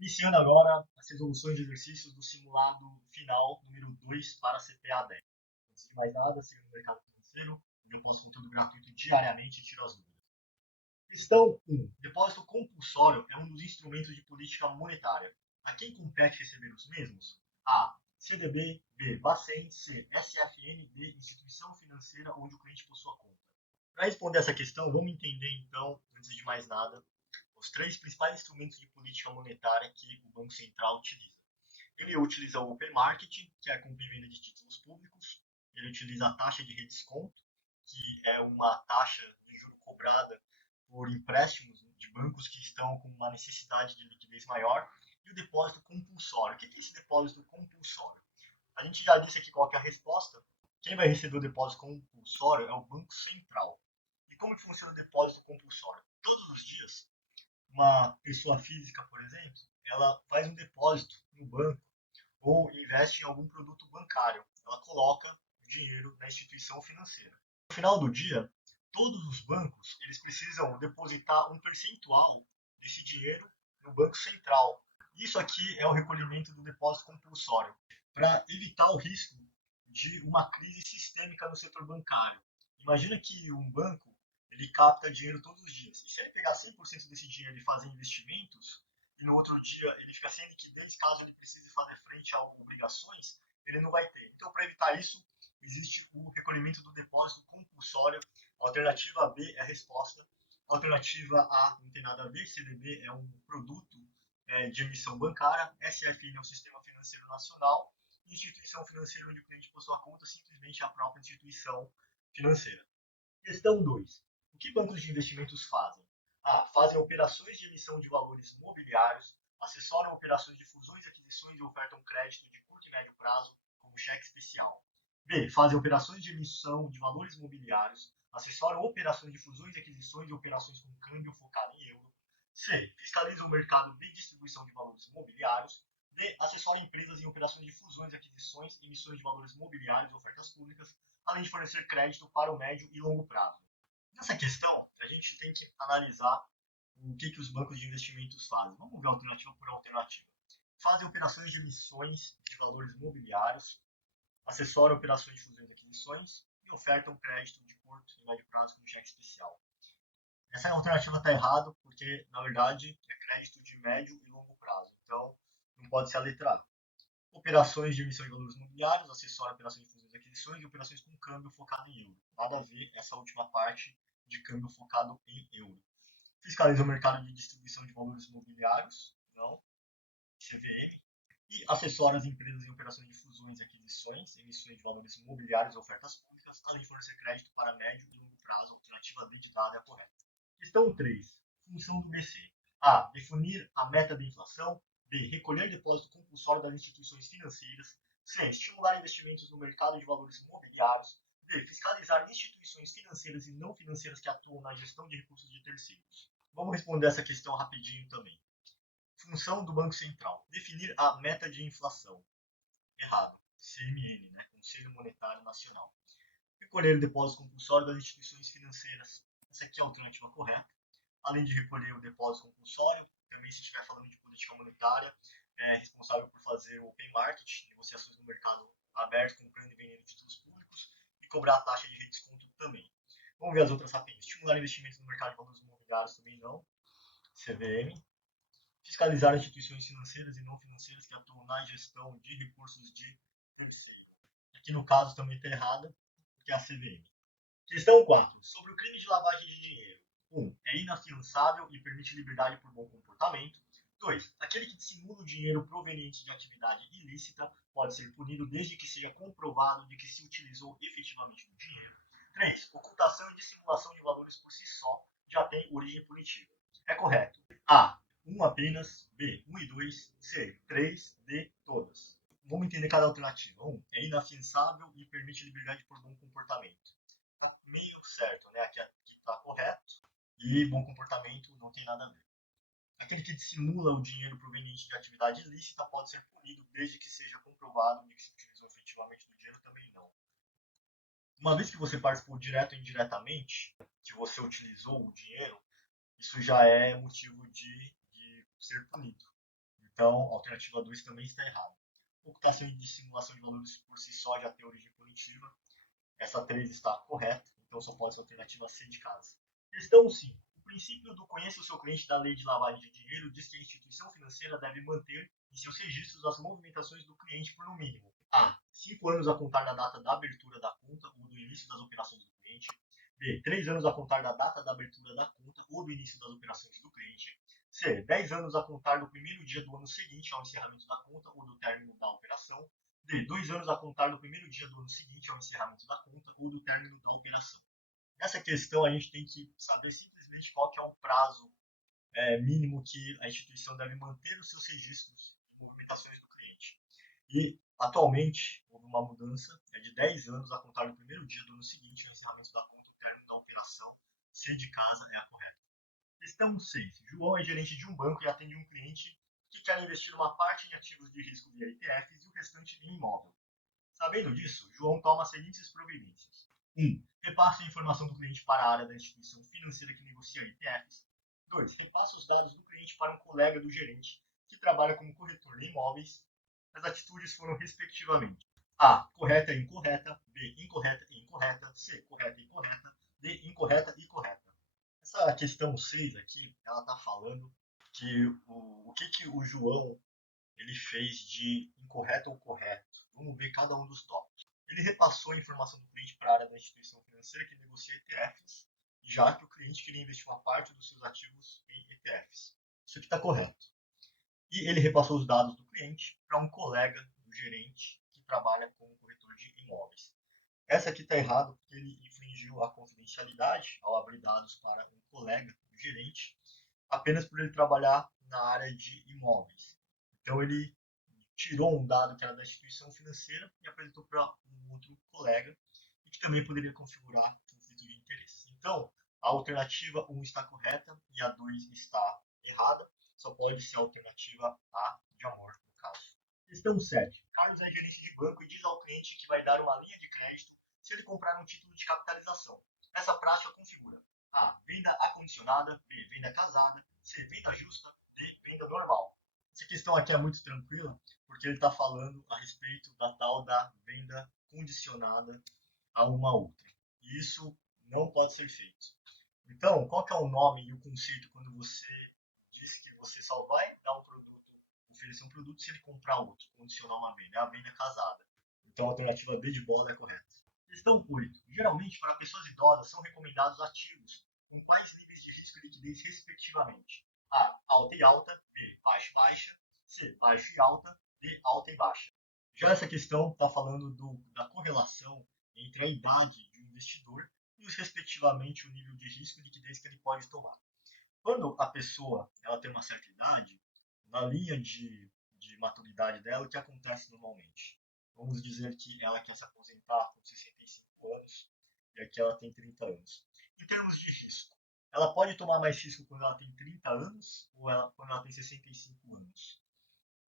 Iniciando agora as resoluções de exercícios do simulado final número 2 para a CPA 10. Antes de mais nada, siga no mercado financeiro, onde eu posto conteúdo gratuito diariamente e tiro as dúvidas. Questão 1. Depósito compulsório é um dos instrumentos de política monetária. A quem compete receber os mesmos? A. CDB, B. Bacen, C. SFN, D. Instituição financeira onde o cliente possua conta. Para responder essa questão, vamos entender então, antes de mais nada, os três principais instrumentos de política monetária que o Banco Central utiliza. Ele utiliza o open market, que é a compra e venda de títulos públicos. Ele utiliza a taxa de redesconto, que é uma taxa de juro cobrada por empréstimos de bancos que estão com uma necessidade de liquidez maior. E o depósito compulsório. O que é esse depósito compulsório? A gente já disse aqui qual é a resposta. Quem vai receber o depósito compulsório é o Banco Central. E como que funciona o depósito compulsório? Todos os dias, uma pessoa física, por exemplo, ela faz um depósito no banco ou investe em algum produto bancário. Ela coloca dinheiro na instituição financeira. No final do dia, todos os bancos eles precisam depositar um percentual desse dinheiro no Banco Central. Isso aqui é o recolhimento do depósito compulsório, para evitar o risco de uma crise sistêmica no setor bancário. Imagina que um banco ele capta dinheiro todos os dias. E se ele pegar 100% desse dinheiro e fazer investimentos, e no outro dia ele fica sem liquidez, caso ele precise fazer frente a obrigações, ele não vai ter. Então, para evitar isso, existe o recolhimento do depósito compulsório. A alternativa B é a resposta. A alternativa A não tem nada a ver. CDB é um produto de emissão bancária. SFN é um sistema financeiro nacional. Instituição financeira onde o cliente possua conta, simplesmente a própria instituição financeira. Questão 2. O que bancos de investimentos fazem? A. Fazem operações de emissão de valores mobiliários, assessoram operações de fusões, aquisições e ofertam crédito de curto e médio prazo, como cheque especial. B. Fazem operações de emissão de valores mobiliários, assessoram operações de fusões, aquisições e operações com câmbio focado em euro. C. Fiscalizam o mercado de distribuição de valores mobiliários. D. Assessoram empresas em operações de fusões, aquisições, emissões de valores mobiliários e ofertas públicas, além de fornecer crédito para o médio e longo prazo. Nessa questão, a gente tem que analisar o que os bancos de investimentos fazem. Vamos ver alternativa por alternativa. Fazem operações de emissões de valores mobiliários, assessoram operações de fusões e aquisições e ofertam crédito de curto e médio prazo com cheque especial. Essa alternativa está errada porque, na verdade, é crédito de médio e longo prazo. Então, não pode ser a letra A. Operações de emissão de valores mobiliários, assessoram operações de fusões e aquisições e operações com câmbio focado em euro. Nada a ver essa última parte de câmbio focado em euro. Fiscaliza o mercado de distribuição de valores mobiliários, não, CVM, e assessora as empresas em operações de fusões e aquisições, emissões de valores mobiliários e ofertas públicas, além de fornecer crédito para médio e longo prazo. A alternativa D de dado é a correta. Questão 3. Função do BC. A. Definir a meta da inflação. B. Recolher depósito compulsório das instituições financeiras. C. Estimular investimentos no mercado de valores mobiliários. D. Fiscalizar instituições financeiras e não financeiras que atuam na gestão de recursos de terceiros. Vamos responder essa questão rapidinho também. Função do Banco Central. Definir a meta de inflação. Errado. CMN, né? Conselho Monetário Nacional. Recolher o depósito compulsório das instituições financeiras. Essa aqui é a alternativa correta. Além de recolher o depósito compulsório, também se estiver falando de política monetária, é responsável por fazer o open market, negociações no mercado aberto, comprando e vendendo títulos públicos, e cobrar a taxa de redesconto também. Vamos ver as outras rapidinho. Estimular investimentos no mercado de valores imobiliários também não. CVM. Fiscalizar instituições financeiras e não financeiras que atuam na gestão de recursos de terceiro. Aqui no caso também está errada, porque é a CVM. Questão 4. Sobre o crime de lavagem de dinheiro. 1. É inafiançável e permite liberdade por bom comportamento. 2. Aquele que dissimula o dinheiro proveniente de atividade ilícita pode ser punido desde que seja comprovado de que se utilizou efetivamente do dinheiro. 3. Ocultação e dissimulação de valores por si só já tem origem punitiva. É correto. A. 1 apenas. B. 1 e 2. C. 3. D. Todas. Vamos entender cada alternativa. 1. É inafiançável e permite liberdade por bom comportamento. Tá meio certo, né? Aqui está correto. E bom comportamento não tem nada a ver. Aquele que dissimula o dinheiro proveniente de atividade ilícita pode ser punido desde que seja comprovado de que se utilizou efetivamente do dinheiro, também não. Uma vez que você participou direto ou indiretamente, que você utilizou o dinheiro, isso já é motivo de ser punido. Então, a alternativa 2 também está errada. Computação de simulação de valores por si só já tem origem punitiva. Essa 3 está correta, então só pode ser a alternativa C de casa. Questão 5. O princípio do conheça o seu cliente da lei de lavagem de dinheiro diz que a instituição financeira deve manter em seus registros as movimentações do cliente por no mínimo A. 5 anos a contar da data da abertura da conta ou do início das operações do cliente. B. 3 anos a contar da data da abertura da conta ou do início das operações do cliente. C. 10 anos a contar do primeiro dia do ano seguinte ao encerramento da conta ou do término da operação. D. 2 anos a contar do primeiro dia do ano seguinte ao encerramento da conta ou do término da operação. Nessa questão, a gente tem que saber simplesmente qual que é o prazo mínimo que a instituição deve manter os seus registros de movimentações do cliente. E, atualmente, houve uma mudança, é de 10 anos a contar do primeiro dia do ano seguinte ao encerramento da conta ou término da operação. C de casa é a correta. Questão 6. João é gerente de um banco e atende um cliente que quer investir uma parte em ativos de risco via ETFs e o restante em imóvel. Sabendo disso, João toma as seguintes providências. 1. Repassa a informação do cliente para a área da instituição financeira que negocia ETFs. 2. Repassa os dados do cliente para um colega do gerente que trabalha como corretor de imóveis. As atitudes foram respectivamente A. Correta e incorreta. B. Incorreta e incorreta. C. Correta e incorreta. D. Incorreta e correta. Essa questão 6 aqui, ela está falando que o que o João ele fez de incorreto ou correto. Vamos ver cada um dos tópicos. Ele repassou a informação do cliente para a área da instituição financeira que negocia ETFs, já que o cliente queria investir uma parte dos seus ativos em ETFs. Isso aqui está correto. E ele repassou os dados do cliente para um colega do gerente que trabalha como corretor de imóveis. Essa aqui está errado porque ele infringiu a confidencialidade ao abrir dados para um colega do gerente, apenas por ele trabalhar na área de imóveis. Então ele tirou um dado que era da instituição financeira e apresentou para um outro colega e que também poderia configurar conflito de interesse. Então, a alternativa 1 está correta e a 2 está errada. Só pode ser a alternativa A de amor, no caso. Questão 7. Carlos é gerente de banco e diz ao cliente que vai dar uma linha de crédito se ele comprar um título de capitalização. Essa prática configura A. Venda acondicionada. B. Venda casada. C. Venda justa. D. Venda normal. Essa questão aqui é muito tranquila, porque ele está falando a respeito da tal da venda condicionada a uma outra. E isso não pode ser feito. Então, qual que é o nome e o conceito quando você diz que você só vai dar um produto, oferecer um produto se ele comprar outro, condicionar uma venda? É a venda casada. Então, a alternativa B de bola é correta. Questão 8. Geralmente, para pessoas idosas, são recomendados ativos com quais níveis de risco e liquidez, respectivamente? A. Alta e alta. B. Baixa e baixa. C. Baixa e alta. D. Alta e baixa. Já essa questão está falando da correlação entre a idade de um investidor e, respectivamente, o nível de risco e liquidez que ele pode tomar. Quando a pessoa ela tem uma certa idade, na linha de maturidade dela, o que acontece normalmente? Vamos dizer que ela quer se aposentar com 65 anos e aqui ela tem 30 anos. Em termos de risco, ela pode tomar mais risco quando ela tem 30 anos ou quando ela tem 65 anos?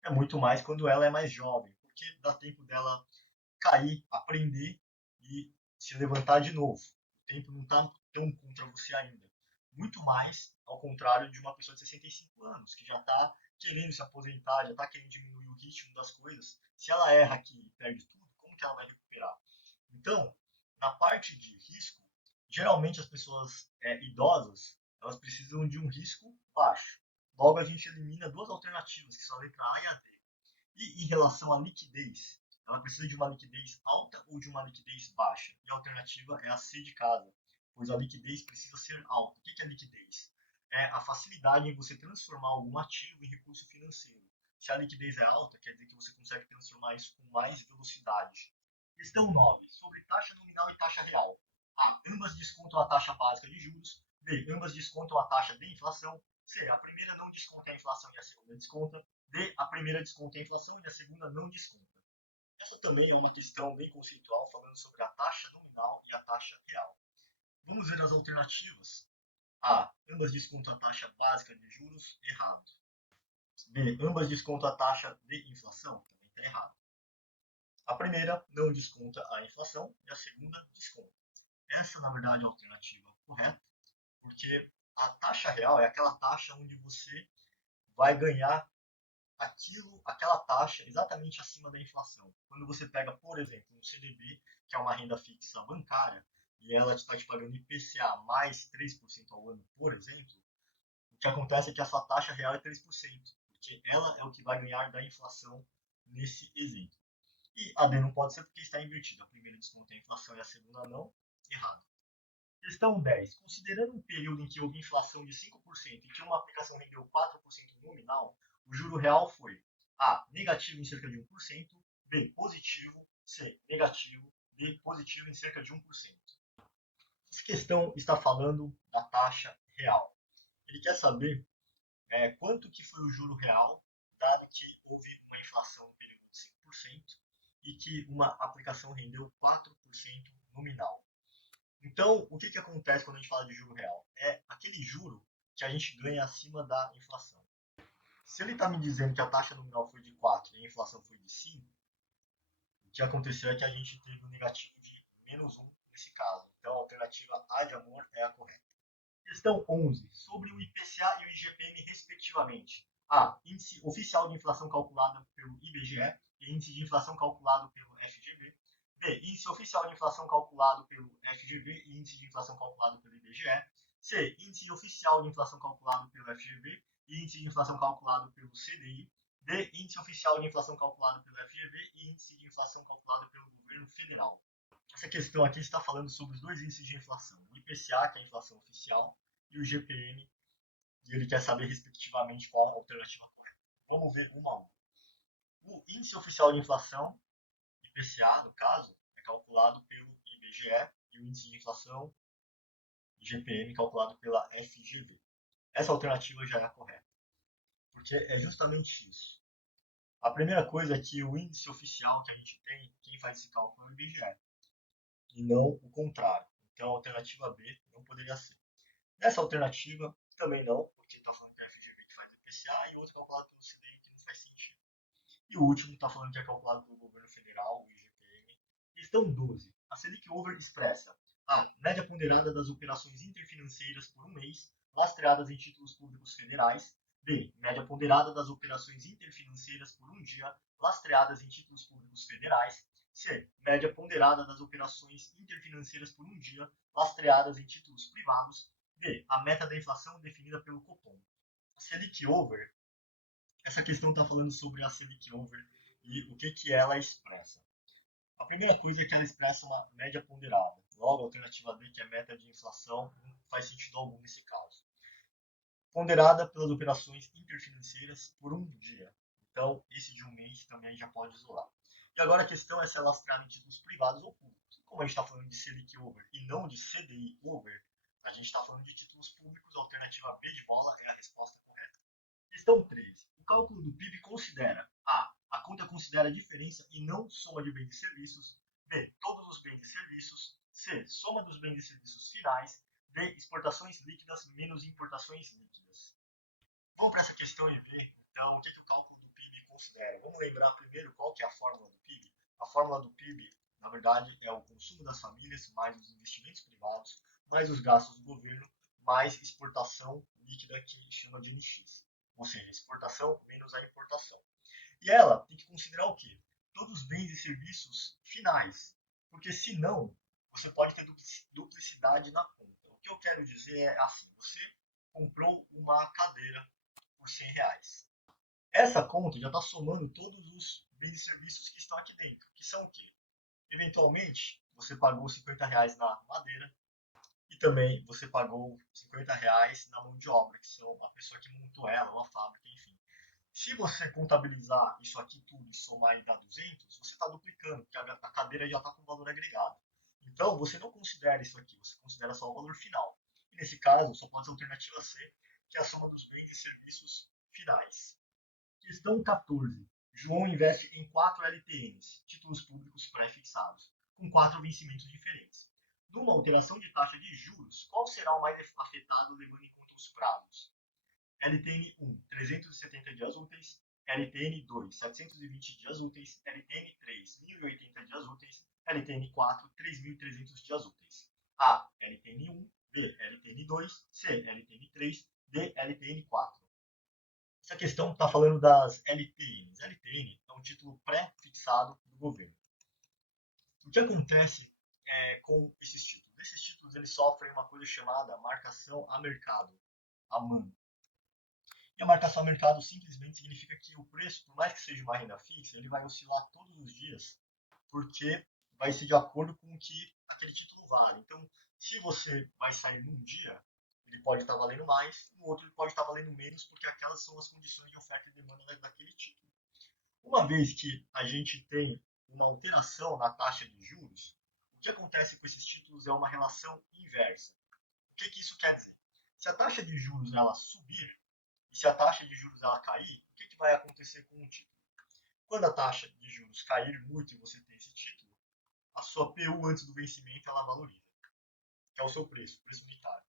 É muito mais quando ela é mais jovem, porque dá tempo dela cair, aprender e se levantar de novo. O tempo não está tão contra você ainda. Muito mais ao contrário de uma pessoa de 65 anos, que já está querendo se aposentar, já está querendo diminuir o ritmo das coisas. Se ela erra aqui e perde tudo, como que ela vai recuperar? Então, na parte de risco, geralmente as pessoas idosas, elas precisam de um risco baixo. Logo, a gente elimina duas alternativas, que são a letra A e a D. E em relação à liquidez, ela precisa de uma liquidez alta ou de uma liquidez baixa? E a alternativa é a C de casa, pois a liquidez precisa ser alta. O que é liquidez? É a facilidade em você transformar algum ativo em recurso financeiro. Se a liquidez é alta, quer dizer que você consegue transformar isso com mais velocidade. Questão 9. Sobre taxa nominal e taxa real. A. Ambas descontam a taxa básica de juros. B. Ambas descontam a taxa de inflação. C. A primeira não desconta a inflação e a segunda desconta. D. A primeira desconta a inflação e a segunda não desconta. Essa também é uma questão bem conceitual, falando sobre a taxa nominal e a taxa real. Vamos ver as alternativas. A. Ambas descontam a taxa básica de juros. Errado. B. Ambas descontam a taxa de inflação. Também está errado. A primeira não desconta a inflação e a segunda desconta. Essa, na verdade, é a alternativa correta, porque a taxa real é aquela taxa onde você vai ganhar aquela taxa exatamente acima da inflação. Quando você pega, por exemplo, um CDB, que é uma renda fixa bancária, e ela está te pagando IPCA mais 3% ao ano, por exemplo, o que acontece é que essa taxa real é 3%, porque ela é o que vai ganhar da inflação nesse exemplo. E a D não pode ser porque está invertida. A primeira desconta é a inflação e a segunda não. Errado. Questão 10. Considerando um período em que houve inflação de 5% e que uma aplicação rendeu 4% nominal, o juro real foi A. Negativo em cerca de 1%, B. Positivo, C. Negativo, D. Positivo em cerca de 1%. Essa questão está falando da taxa real. Ele quer saber quanto que foi o juro real, dado que houve uma inflação no período de 5% e que uma aplicação rendeu 4% nominal. Então, o que acontece quando a gente fala de juro real? É aquele juro que a gente ganha acima da inflação. Se ele está me dizendo que a taxa nominal foi de 4 e a inflação foi de 5, o que aconteceu é que a gente teve um negativo de menos 1 nesse caso. Então, a alternativa A de amor é a correta. Questão 11. Sobre o IPCA e o IGPM, respectivamente. A. Índice oficial de inflação calculado pelo IBGE e índice de inflação calculado pelo FGV. B. Índice oficial de inflação calculado pelo FGV e índice de inflação calculado pelo IBGE. C. Índice oficial de inflação calculado pelo FGV e índice de inflação calculado pelo CDI. D. Índice oficial de inflação calculado pelo FGV e índice de inflação calculado pelo governo federal. Essa questão aqui está falando sobre os dois índices de inflação, o IPCA, que é a inflação oficial, e o GPM, e ele quer saber, respectivamente, qual a alternativa correta. Vamos ver uma a uma. O índice oficial de inflação, IPCA, no caso, é calculado pelo IBGE, e o índice de inflação, IGPM, calculado pela FGV. Essa alternativa já é a correta, porque é justamente isso. A primeira coisa é que o índice oficial que a gente tem, quem faz esse cálculo é o IBGE, e não o contrário. Então, a alternativa B não poderia ser. Nessa alternativa, também não, porque está falando que é a FGV que faz o IPCA e o outro calculado pelo CDI, que não faz sentido. E o último está falando que é calculado pelo governo federal, o IGPM. Questão 12. A Selic Over expressa a média ponderada das operações interfinanceiras por um mês, lastreadas em títulos públicos federais. B. Média ponderada das operações interfinanceiras por um dia, lastreadas em títulos públicos federais. C. Média ponderada das operações interfinanceiras por um dia, lastreadas em títulos privados. D. A meta da inflação definida pelo Copom. A Selic Over, essa questão está falando sobre a Selic Over e o que ela expressa. A primeira coisa é que ela expressa uma média ponderada. Logo, a alternativa D, que é meta de inflação, não faz sentido algum nesse caso. Ponderada pelas operações interfinanceiras por um dia. Então, esse de um mês também já pode isolar. E agora a questão é se ela lastreada em títulos privados ou públicos. Como a gente está falando de Selic Over e não de CDI Over, a gente está falando de títulos públicos, a alternativa B de bola é a resposta correta. Questão 13. O cálculo do PIB considera A. A conta considera a diferença e não soma de bens e serviços. B. Todos os bens e serviços. C. Soma dos bens e serviços finais. D. Exportações líquidas menos importações líquidas. Vamos para essa questão e ver, então, o que o cálculo do PIB considera. Vamos lembrar primeiro qual que é a fórmula do PIB. A fórmula do PIB, na verdade, é o consumo das famílias, mais os investimentos privados, mais os gastos do governo, mais exportação líquida, que chama de NX. Ou seja, exportação menos a importação. E ela tem que considerar o quê? Todos os bens e serviços finais. Porque senão, você pode ter duplicidade na conta. O que eu quero dizer é assim, você comprou uma cadeira por R$ 100. Essa conta já está somando todos os bens e serviços que estão aqui dentro, que são o quê? Eventualmente, você pagou R$ 50 na madeira e também você pagou R$ 50 na mão de obra, que são a pessoa que montou ela, ou a fábrica, enfim. Se você contabilizar isso aqui tudo e somar e dar 200, você está duplicando, porque a cadeira já está com valor agregado. Então, você não considera isso aqui, você considera só o valor final. E nesse caso, só pode ser a alternativa C, que é a soma dos bens e serviços finais. Questão 14. João investe em 4 LTNs, títulos públicos pré-fixados, com 4 vencimentos diferentes. Numa alteração de taxa de juros, qual será o mais afetado levando em conta os prazos? LTN 1, 370 dias úteis. LTN 2, 720 dias úteis. LTN 3, 1080 dias úteis. LTN 4, 3.300 dias úteis. A. LTN 1. B. LTN 2. C. LTN 3. D. LTN 4. Essa questão está falando das LTNs. LTN é um título pré-fixado do governo. O que acontece com esses títulos? Esses títulos eles sofrem uma coisa chamada marcação a mercado, a MAN. E a marcação a mercado simplesmente significa que o preço, por mais que seja uma renda fixa, ele vai oscilar todos os dias, porque vai ser de acordo com o que aquele título vale. Então, se você vai sair num dia, ele pode estar valendo mais, no outro ele pode estar valendo menos, porque aquelas são as condições de oferta e demanda daquele título. Uma vez que a gente tem uma alteração na taxa de juros, o que acontece com esses títulos é uma relação inversa. O que isso quer dizer? Se a taxa de juros ela subir e se a taxa de juros ela cair, o que vai acontecer com o título? Quando a taxa de juros cair muito e você tem esse título, a sua PU antes do vencimento ela valoriza, que é o seu preço, preço unitário.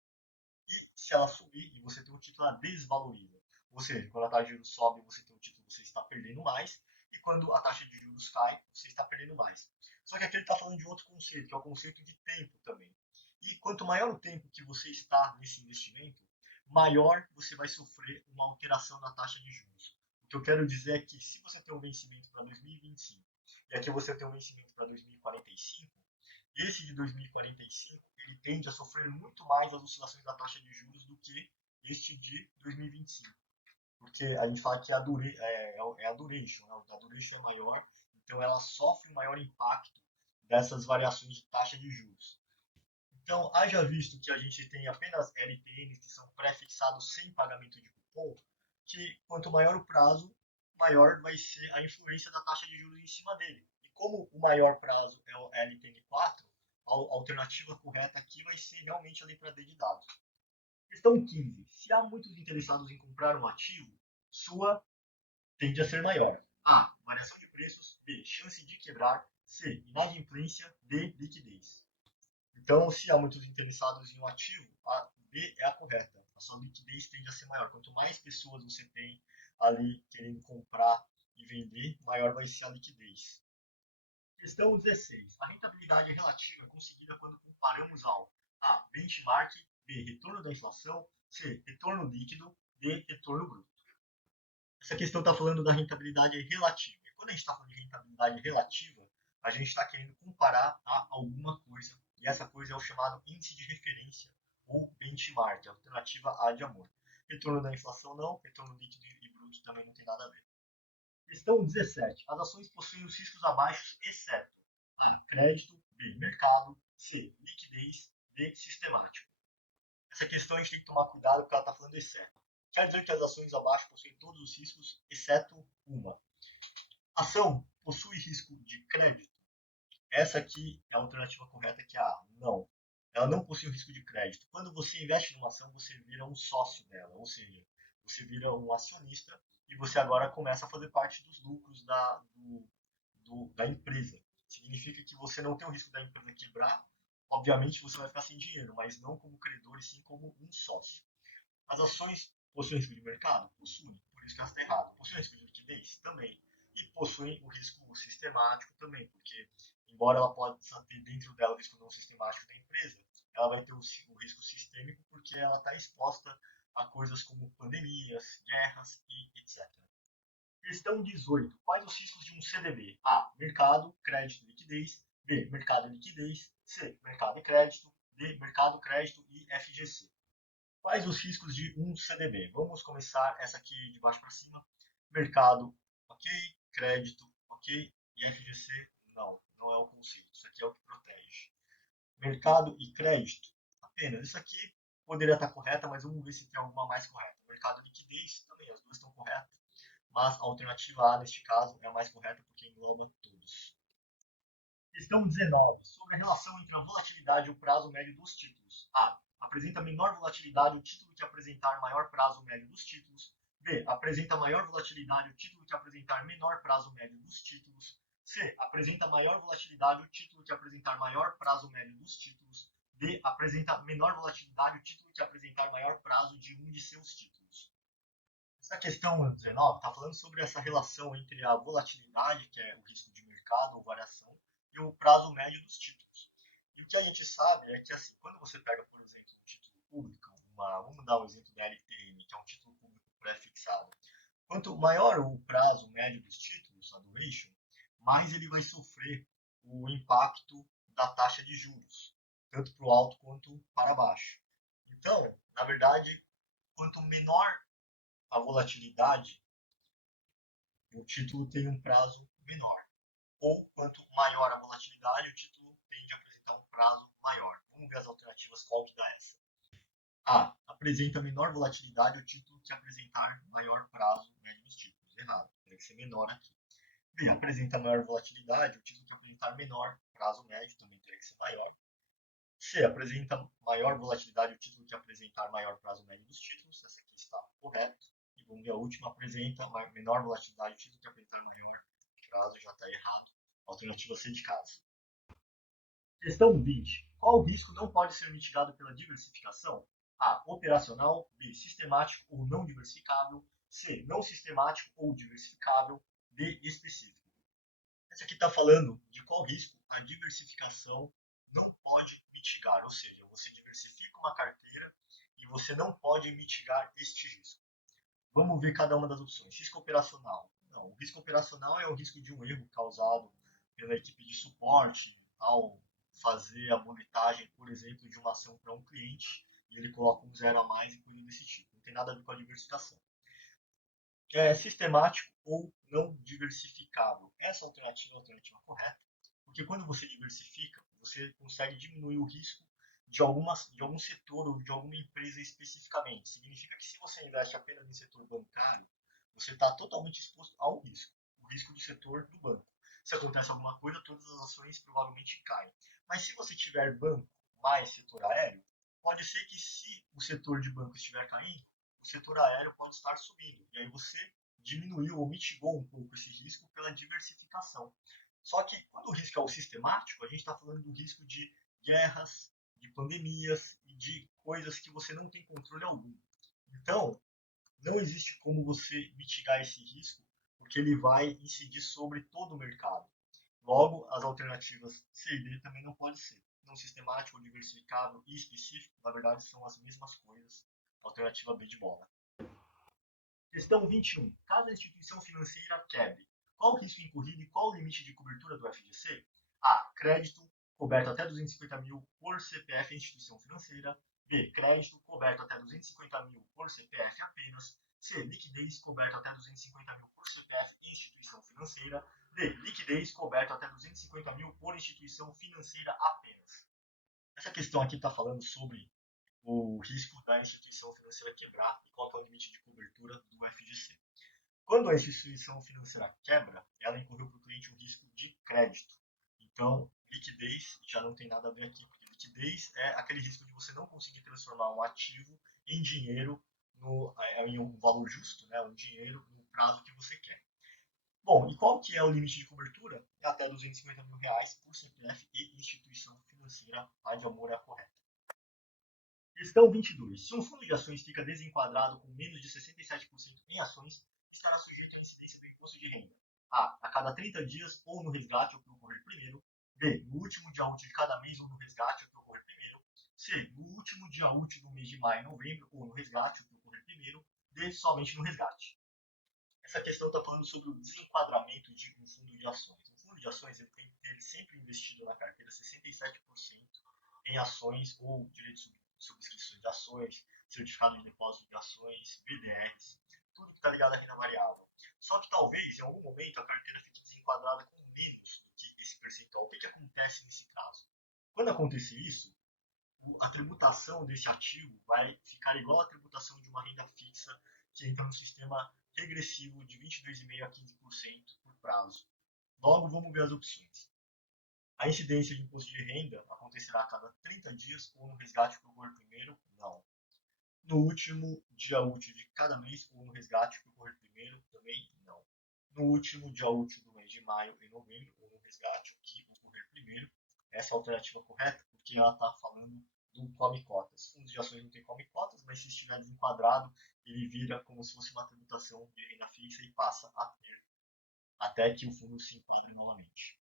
E se ela subir e você tem o título, ela desvaloriza. Ou seja, quando a taxa de juros sobe, você tem o título, você está perdendo mais. E quando a taxa de juros cai, você está perdendo mais. Só que aqui ele está falando de outro conceito, que é o conceito de tempo também. E quanto maior o tempo que você está nesse investimento, maior você vai sofrer uma alteração na taxa de juros. O que eu quero dizer é que se você tem um vencimento para 2025 e aqui você tem um vencimento para 2045, esse de 2045 ele tende a sofrer muito mais as oscilações da taxa de juros do que este de 2025. Porque a gente fala que a duration, né? A duration é maior, então ela sofre um maior impacto dessas variações de taxa de juros. Então, haja visto que a gente tem apenas LTNs que são pré-fixados sem pagamento de cupom, que quanto maior o prazo, maior vai ser a influência da taxa de juros em cima dele. E como o maior prazo é o LTN4, a alternativa correta aqui vai ser realmente a letra D de dados. Questão 15. Se há muitos interessados em comprar um ativo, sua tende a ser maior. A. Variação de preços. B. Chance de quebrar. C. Inadimplência. D. Liquidez. Então, se há muitos interessados em um ativo, a B é a correta. A sua liquidez tende a ser maior. Quanto mais pessoas você tem ali querendo comprar e vender, maior vai ser a liquidez. Questão 16. A rentabilidade relativa é conseguida quando comparamos ao A. Benchmark. B. Retorno da inflação. C. Retorno líquido. D. Retorno bruto. Essa questão está falando da rentabilidade relativa. E quando a gente está falando de rentabilidade relativa, a gente está querendo comparar a alguma coisa. E essa coisa é o chamado índice de referência ou benchmark, alternativa A de amor. Retorno da inflação não, retorno líquido e bruto também não tem nada a ver. Questão 17. As ações possuem os riscos abaixo, exceto A. Crédito, B. Mercado, C. Liquidez, D. Sistemático. Essa questão a gente tem que tomar cuidado porque ela está falando exceto. Quer dizer que as ações abaixo possuem todos os riscos, exceto uma. A ação possui risco de crédito? Essa aqui é a alternativa correta, que é a não. Ela não possui o risco de crédito. Quando você investe numa ação, você vira um sócio dela, ou seja, você vira um acionista e você agora começa a fazer parte dos lucros da empresa. Significa que você não tem o risco da empresa quebrar. Obviamente você vai ficar sem dinheiro, mas não como credor, e sim como um sócio. As ações possuem risco de mercado? Possuem, por isso que elas estão erradas. Possuem risco de liquidez? Também. E possuem o risco sistemático também, porque, embora ela possa ter dentro dela o risco não sistemático da empresa, ela vai ter o risco sistêmico porque ela está exposta a coisas como pandemias, guerras e etc. Questão 18. Quais os riscos de um CDB? A. Mercado, crédito e liquidez. B. Mercado e liquidez. C. Mercado e crédito. D. Mercado, crédito e FGC. Quais os riscos de um CDB? Vamos começar essa aqui de baixo para cima. Mercado, ok. Crédito, ok. E FGC, não. Não é o conceito. Isso aqui é o que protege. Mercado e crédito, apenas. Isso aqui poderia estar correta, mas vamos ver se tem alguma mais correta. Mercado e liquidez, também. As duas estão corretas. Mas a alternativa A, neste caso, é a mais correta porque engloba todos. Questão 19. Sobre a relação entre a volatilidade e o prazo médio dos títulos. A. Apresenta menor volatilidade o título que apresentar maior prazo médio dos títulos. B. Apresenta maior volatilidade o título que apresentar menor prazo médio dos títulos. C. Apresenta maior volatilidade o título que apresentar maior prazo médio dos títulos. D. Apresenta menor volatilidade o título que apresentar maior prazo de um de seus títulos. Essa questão 19 está falando sobre essa relação entre a volatilidade, que é o risco de mercado ou variação, e o prazo médio dos títulos. E o que a gente sabe é que, assim, quando você pega, por exemplo, um título público, vamos dar o exemplo da LTN, que é um título público pré-fixado. Quanto maior o prazo médio dos títulos, a duration, mais ele vai sofrer o impacto da taxa de juros, tanto para o alto quanto para baixo. Então, na verdade, quanto menor a volatilidade, o título tem um prazo menor. Ou quanto maior a volatilidade, o título tende a apresentar um prazo maior. Vamos ver as alternativas, qual que dá essa. A. Apresenta menor volatilidade o título que apresentar maior prazo médio dos títulos. Errado, teria que ser menor aqui. B. Apresenta maior volatilidade o título que apresentar menor prazo médio, também teria que ser maior. C. Apresenta maior volatilidade o título que apresentar maior prazo médio dos títulos. Essa aqui está correto. E vamos ver a última, apresenta menor volatilidade o título que apresentar maior prazo, já está errado. Alternativa C de casa. Questão 20. Qual risco não pode ser mitigado pela diversificação? A. Operacional. B. Sistemático ou não diversificável. C. Não sistemático ou diversificável. D. Específico. Essa aqui está falando de qual risco a diversificação não pode mitigar. Ou seja, você diversifica uma carteira e você não pode mitigar este risco. Vamos ver cada uma das opções. Risco operacional. Não, o risco operacional é o risco de um erro causado pela equipe de suporte ao fazer a monetagem, por exemplo, de uma ação para um cliente e ele coloca um zero a mais e coisa desse tipo. Não tem nada a ver com a diversificação. É sistemático ou não diversificável. Essa alternativa é a alternativa correta, porque quando você diversifica, você consegue diminuir o risco de algum setor ou de alguma empresa especificamente. Significa que se você investe apenas em setor bancário, você está totalmente exposto ao risco, o risco do setor do banco. Se acontece alguma coisa, todas as ações provavelmente caem. Mas se você tiver banco mais setor aéreo, pode ser que se o setor de banco estiver caindo, o setor aéreo pode estar subindo. E aí você diminuiu ou mitigou um pouco esse risco pela diversificação. Só que quando o risco é o sistemático, a gente está falando do risco de guerras, de pandemias e de coisas que você não tem controle algum. Então, não existe como você mitigar esse risco, porque ele vai incidir sobre todo o mercado. Logo, as alternativas C e D também não podem ser. Não sistemático, diversificável e específico, na verdade, são as mesmas coisas. Alternativa B de bola. Questão 21. Caso a instituição financeira quebre, qual o risco incorrido e qual o limite de cobertura do FGC? A. Crédito coberto até 250 mil por CPF e instituição financeira. B. Crédito coberto até 250 mil por CPF apenas. C. Liquidez coberto até 250 mil por CPF e instituição financeira. D. Liquidez coberto até 250 mil por instituição financeira apenas. Essa questão aqui está falando sobre o risco da instituição financeira quebrar e qual é o limite de cobertura do FGC. Quando a instituição financeira quebra, ela incorreu para o cliente um risco de crédito. Então, liquidez já não tem nada a ver aqui, porque liquidez é aquele risco de você não conseguir transformar um ativo em dinheiro, em um valor justo, né, um dinheiro no prazo que você quer. Bom, e qual que é o limite de cobertura? É até 250 mil reais por CPF e instituição financeira. A de amor é a correta. Questão 22. Se um fundo de ações fica desenquadrado com menos de 67% em ações, estará sujeito à incidência do imposto de renda. A cada 30 dias ou no resgate ao que ocorrer primeiro. B. No último dia útil de cada mês ou no resgate ao que ocorrer primeiro. C. No último dia útil do mês de maio e novembro ou no resgate ao que ocorrer primeiro. D. Somente no resgate. Essa questão está falando sobre o desenquadramento de um fundo de ações. Um fundo de ações ele tem que ter sempre investido na carteira 67% em ações ou direitos de subscrições de ações, certificado de depósito de ações, BDRs, tudo que está ligado aqui na variável. Só que talvez em algum momento a carteira fique desenquadrada com menos do que esse percentual. O que acontece nesse caso? Quando acontecer isso, a tributação desse ativo vai ficar igual à tributação de uma renda fixa que entra no sistema regressivo de 22,5% a 15% por prazo. Logo, vamos ver as opções. A incidência de imposto de renda acontecerá a cada 30 dias ou no resgate que ocorrer primeiro? Não. No último dia útil de cada mês ou no resgate que ocorrer primeiro? Também não. No último dia útil do mês de maio e novembro ou no resgate que ocorrer primeiro? Essa é a alternativa correta, porque ela está falando do come cotas. Fundos de ações não tem come cotas, mas se estiver desenquadrado, ele vira como se fosse uma tributação de renda fixa e passa a ter até que o fundo se enquadre novamente.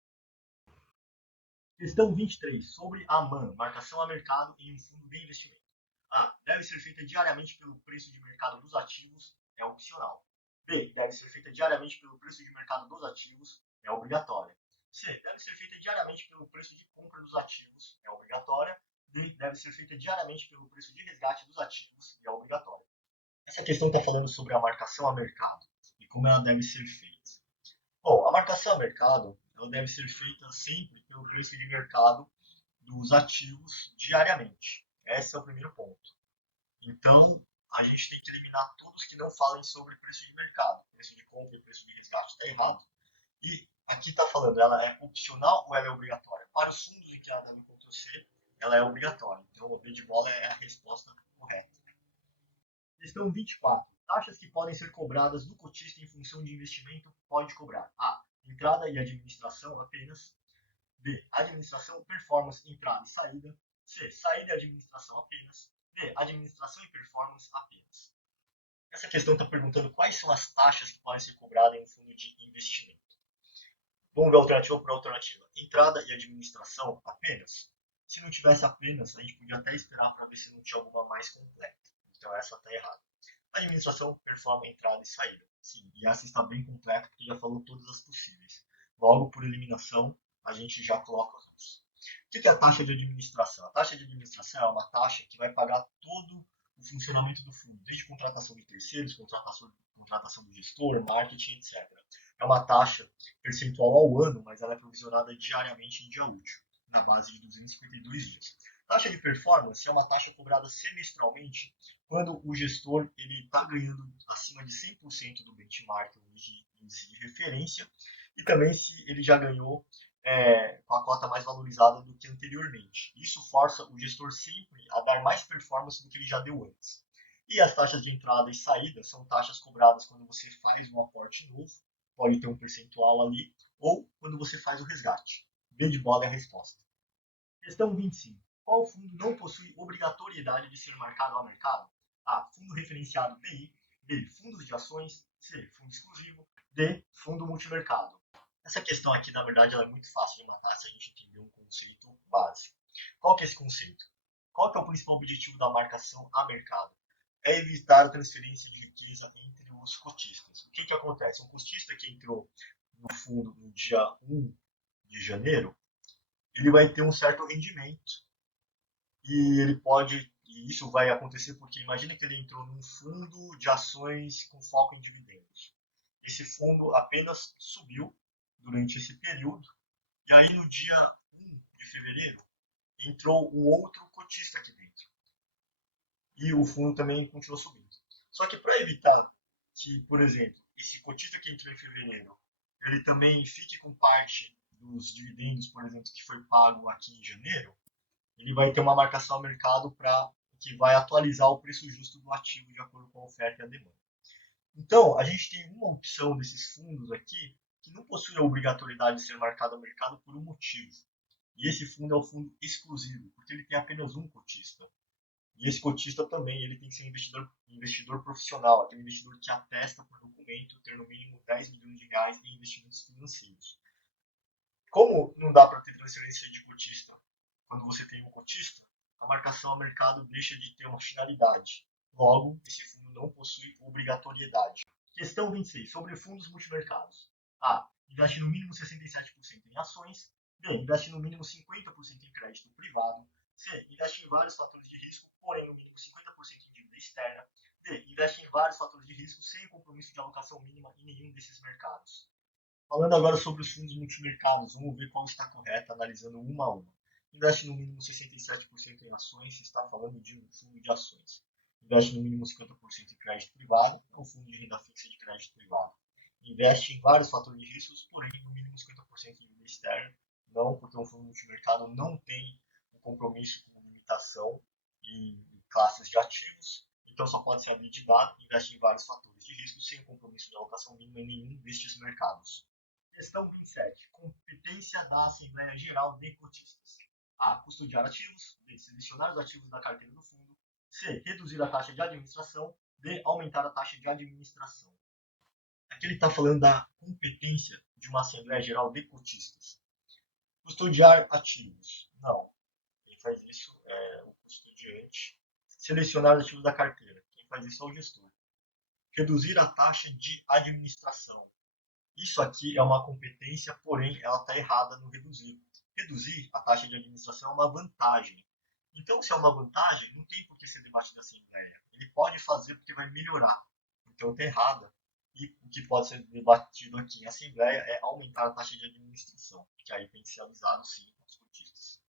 Questão 23. Sobre a MAN, marcação a mercado em um fundo de investimento. A. Deve ser feita diariamente pelo preço de mercado dos ativos, é opcional. B. Deve ser feita diariamente pelo preço de mercado dos ativos, é obrigatória. C. Deve ser feita diariamente pelo preço de compra dos ativos, é obrigatória. D. Deve ser feita diariamente pelo preço de resgate dos ativos, e é obrigatória. Essa questão está falando sobre a marcação a mercado e como ela deve ser feita. Bom, a marcação a mercado ela deve ser feita sempre pelo preço de mercado dos ativos diariamente. Esse é o primeiro ponto. Então, a gente tem que eliminar todos que não falem sobre preço de mercado, preço de compra e preço de resgate. Está errado. E aqui está falando, ela é opcional ou ela é obrigatória? Para os fundos em que ela deve acontecer, ela é obrigatória. Então, o B de bola é a resposta correta. Questão 24. Taxas que podem ser cobradas do cotista em função de investimento pode cobrar. A. Entrada e administração apenas. B. Administração, performance, entrada e saída. C. Saída e administração apenas. D. Administração e performance apenas. Essa questão está perguntando quais são as taxas que podem ser cobradas em um fundo de investimento. Vamos ver alternativa por alternativa. Entrada e administração apenas. Se não tivesse apenas, a gente podia até esperar para ver se não tinha alguma mais completa. Então essa está errada. Administração, performance, entrada e saída. Sim, e essa está bem completa porque já falou todas as possíveis. Logo, por eliminação, a gente já coloca as. O que é a taxa de administração? A taxa de administração é uma taxa que vai pagar todo o funcionamento do fundo, desde contratação de terceiros, contratação do gestor, marketing, etc. É uma taxa percentual ao ano, mas ela é provisionada diariamente em dia útil, na base de 252 dias. Taxa de performance é uma taxa cobrada semestralmente quando o gestor está ganhando acima de 100% do benchmark, o índice de referência, e também se ele já ganhou com a cota mais valorizada do que anteriormente. Isso força o gestor sempre a dar mais performance do que ele já deu antes. E as taxas de entrada e saída são taxas cobradas quando você faz um aporte novo, pode ter um percentual ali, ou quando você faz o resgate. B de bola é a resposta. Questão 25. Qual fundo não possui obrigatoriedade de ser marcado ao mercado? A. Fundo referenciado DI. B. Fundos de ações. C. Fundo exclusivo. D. Fundo multimercado. Essa questão aqui, na verdade, ela é muito fácil de matar se a gente entender um conceito básico. Qual que é esse conceito? Qual que é o principal objetivo da marcação a mercado? É evitar a transferência de riqueza entre os cotistas. O que, que acontece? Um cotista que entrou no fundo no dia 1 de janeiro, ele vai ter um certo rendimento e ele pode, e isso vai acontecer porque imagina que ele entrou num fundo de ações com foco em dividendos. Esse fundo apenas subiu durante esse período e aí no dia 1 de fevereiro entrou um outro cotista aqui dentro e o fundo também continuou subindo. Só que para evitar que, por exemplo, esse cotista que entrou em fevereiro, ele também fique com parte dos dividendos, por exemplo, que foi pago aqui em janeiro, ele vai ter uma marcação ao mercado que vai atualizar o preço justo do ativo de acordo com a oferta e a demanda. Então, a gente tem uma opção desses fundos aqui que não possui a obrigatoriedade de ser marcado ao mercado por um motivo. E esse fundo é o fundo exclusivo, porque ele tem apenas um cotista. E esse cotista também ele tem que ser um investidor profissional, aquele investidor que atesta por documento ter no mínimo 10 milhões de reais em investimentos financeiros. Como não dá para ter transferência de cotista quando você tem um cotista, a marcação a mercado deixa de ter uma finalidade. Logo, esse fundo não possui obrigatoriedade. Questão 26. Sobre fundos multimercados. A. Investe no mínimo 67% em ações. B. Investe no mínimo 50% em crédito privado. C. Investe em vários fatores de risco, porém no mínimo 50% em dívida externa. D. Investe em vários fatores de risco sem compromisso de alocação mínima em nenhum desses mercados. Falando agora sobre os fundos multimercados, vamos ver qual está correta, analisando uma a uma. Investe no mínimo 67% em ações, se está falando de um fundo de ações. Investe no mínimo 50% em crédito privado, é um fundo de renda fixa de crédito privado. Investe em vários fatores de riscos, porém no mínimo 50% em dívida externa, não, porque um fundo multimercado não tem um compromisso com limitação em classes de ativos, então só pode ser habilitado, investe em vários fatores de risco sem compromisso de alocação mínima em nenhum destes mercados. Questão 27. Competência da Assembleia Geral de Cotistas. A. Custodiar ativos. B. Selecionar os ativos da carteira do fundo. C. Reduzir a taxa de administração. D. Aumentar a taxa de administração. Aqui ele está falando da competência de uma Assembleia Geral de Cotistas. Custodiar ativos. Não. Quem faz isso é o custodiante. Selecionar os ativos da carteira. Quem faz isso é o gestor. Reduzir a taxa de administração. Isso aqui é uma competência, porém ela está errada no reduzir. Reduzir a taxa de administração é uma vantagem. Então, se é uma vantagem, não tem por que ser debatido assim, Assembleia. Ele pode fazer porque vai melhorar. Então, está errada. E o que pode ser debatido aqui em Assembleia é aumentar a taxa de administração, que aí tem que ser avisado, sim, aos cotistas.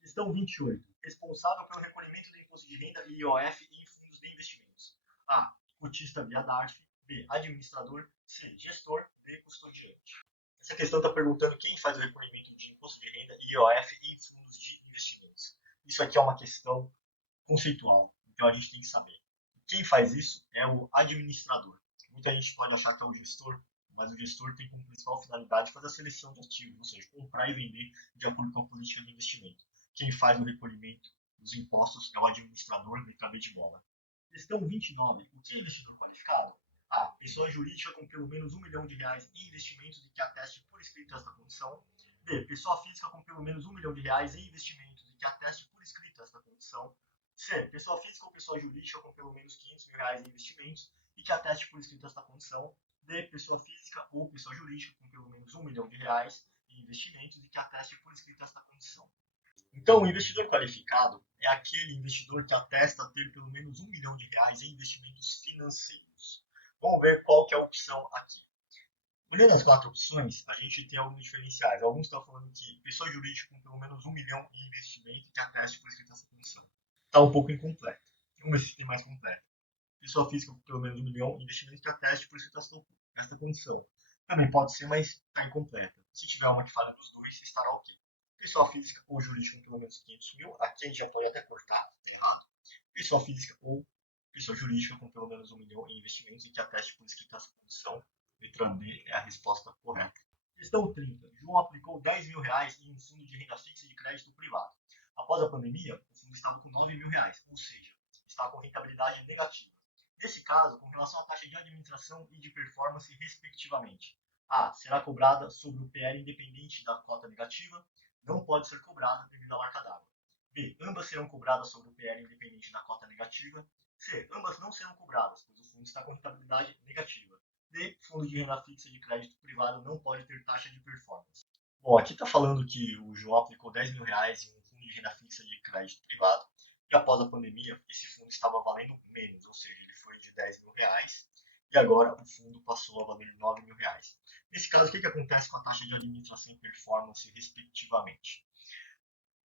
Questão 28. Responsável pelo recolhimento do imposto de renda e IOF em fundos de investimentos. A. Cotista via DARF. B. Administrador. C. Gestor. D. Custodiante. Essa questão está perguntando quem faz o recolhimento de imposto de renda e IOF em fundos de investimentos. Isso aqui é uma questão conceitual, então a gente tem que saber. Quem faz isso é o administrador. Muita gente pode achar que é o gestor, mas o gestor tem como principal finalidade fazer a seleção de ativos, ou seja, comprar e vender de acordo com a política de investimento. Quem faz o recolhimento dos impostos é o administrador, letra de bola. Questão 29. O que é investidor qualificado? A. Pessoa jurídica com pelo menos R$ 1 milhão em investimentos e que ateste por escrito esta condição. B. Pessoa física com pelo menos R$ 1 milhão em investimentos e que ateste por escrito esta condição. C. Pessoa física ou pessoa jurídica com pelo menos R$ 500 mil em investimentos e que ateste por escrito esta condição. D. Pessoa física ou pessoa jurídica com pelo menos R$ 1 milhão em investimentos e que ateste por escrito esta condição. Então, o investidor qualificado é aquele investidor que atesta ter pelo menos R$ 1 milhão em investimentos financeiros. Vamos ver qual que é a opção aqui. Olhando as 4 opções, a gente tem alguns diferenciais. Alguns estão falando que pessoa jurídica com pelo menos R$ 1 milhão em investimento que ateste por escrita essa condição. Está um pouco incompleta. Vamos ver se tem mais completo. Pessoa física com pelo menos R$ 1 milhão em investimento que ateste por escrita esta condição. Também pode ser, mas está incompleta. Se tiver uma que fale dos dois, estará ok. Pessoa física ou jurídica com pelo menos 500 mil, aqui a gente já pode até cortar, tá errado. Pessoa física ou pessoa jurídica com pelo menos R$ 1 milhão em investimentos e que ateste por escrita essa condição. Letra B é a resposta correta. Questão 30. João aplicou R$ 10 mil em um fundo de renda fixa de crédito privado. Após a pandemia, o fundo estava com R$ 9 mil, ou seja, está com rentabilidade negativa. Nesse caso, com relação à taxa de administração e de performance, respectivamente. A. Será cobrada sobre o PL independente da cota negativa, não pode ser cobrada devido à marca d'água. B. Ambas serão cobradas sobre o PL independente da cota negativa. C. Ambas não serão cobradas, pois o fundo está com rentabilidade negativa. D. Fundo de renda fixa de crédito privado não pode ter taxa de performance. Bom, aqui está falando que o João aplicou R$ 10 mil em um fundo de renda fixa de crédito privado e após a pandemia esse fundo estava valendo menos, ou seja, ele foi de R$ 10 mil e agora o fundo passou a valer R$ 9 mil. Nesse caso, o que acontece com a taxa de administração e performance, respectivamente?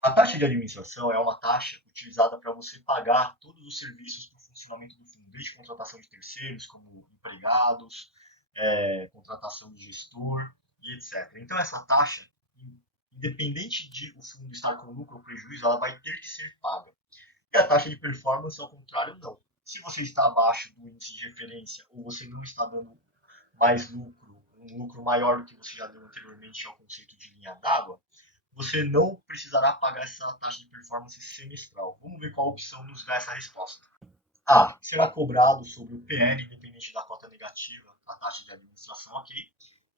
A taxa de administração é uma taxa utilizada para você pagar todos os serviços para o funcionamento do fundo, desde contratação de terceiros, como empregados, contratação de gestor e etc. Então, essa taxa, independente de o fundo estar com lucro ou prejuízo, ela vai ter que ser paga. E a taxa de performance, ao contrário, não. Se você está abaixo do índice de referência ou você não está dando mais lucro, um lucro maior do que você já deu anteriormente ao conceito de linha d'água, você não precisará pagar essa taxa de performance semestral. Vamos ver qual opção nos dá essa resposta. A. Será cobrado sobre o PL, independente da cota negativa, a taxa de administração, ok,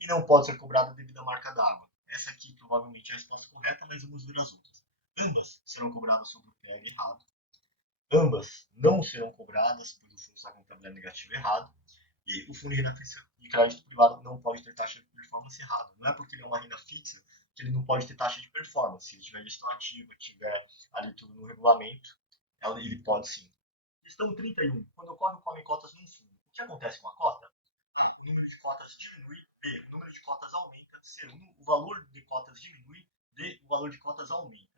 e não pode ser cobrado devido à marca d'água. Essa aqui provavelmente é a resposta correta, mas vamos ver as outras. Ambas serão cobradas sobre o PL errado. Ambas não serão cobradas, pois o fundo está com tabela negativa errado. E o fundo de renda fixa de crédito privado não pode ter taxa de performance errada. Não é porque ele é uma renda fixa que ele não pode ter taxa de performance. Se ele tiver gestão ativa, tiver ali tudo no regulamento, ele pode sim. Questão 31. Quando ocorre o come cotas num fundo, o que acontece com a cota? O número de cotas diminui. B. O número de cotas aumenta. C. O valor de cotas diminui. D. O valor de cotas aumenta.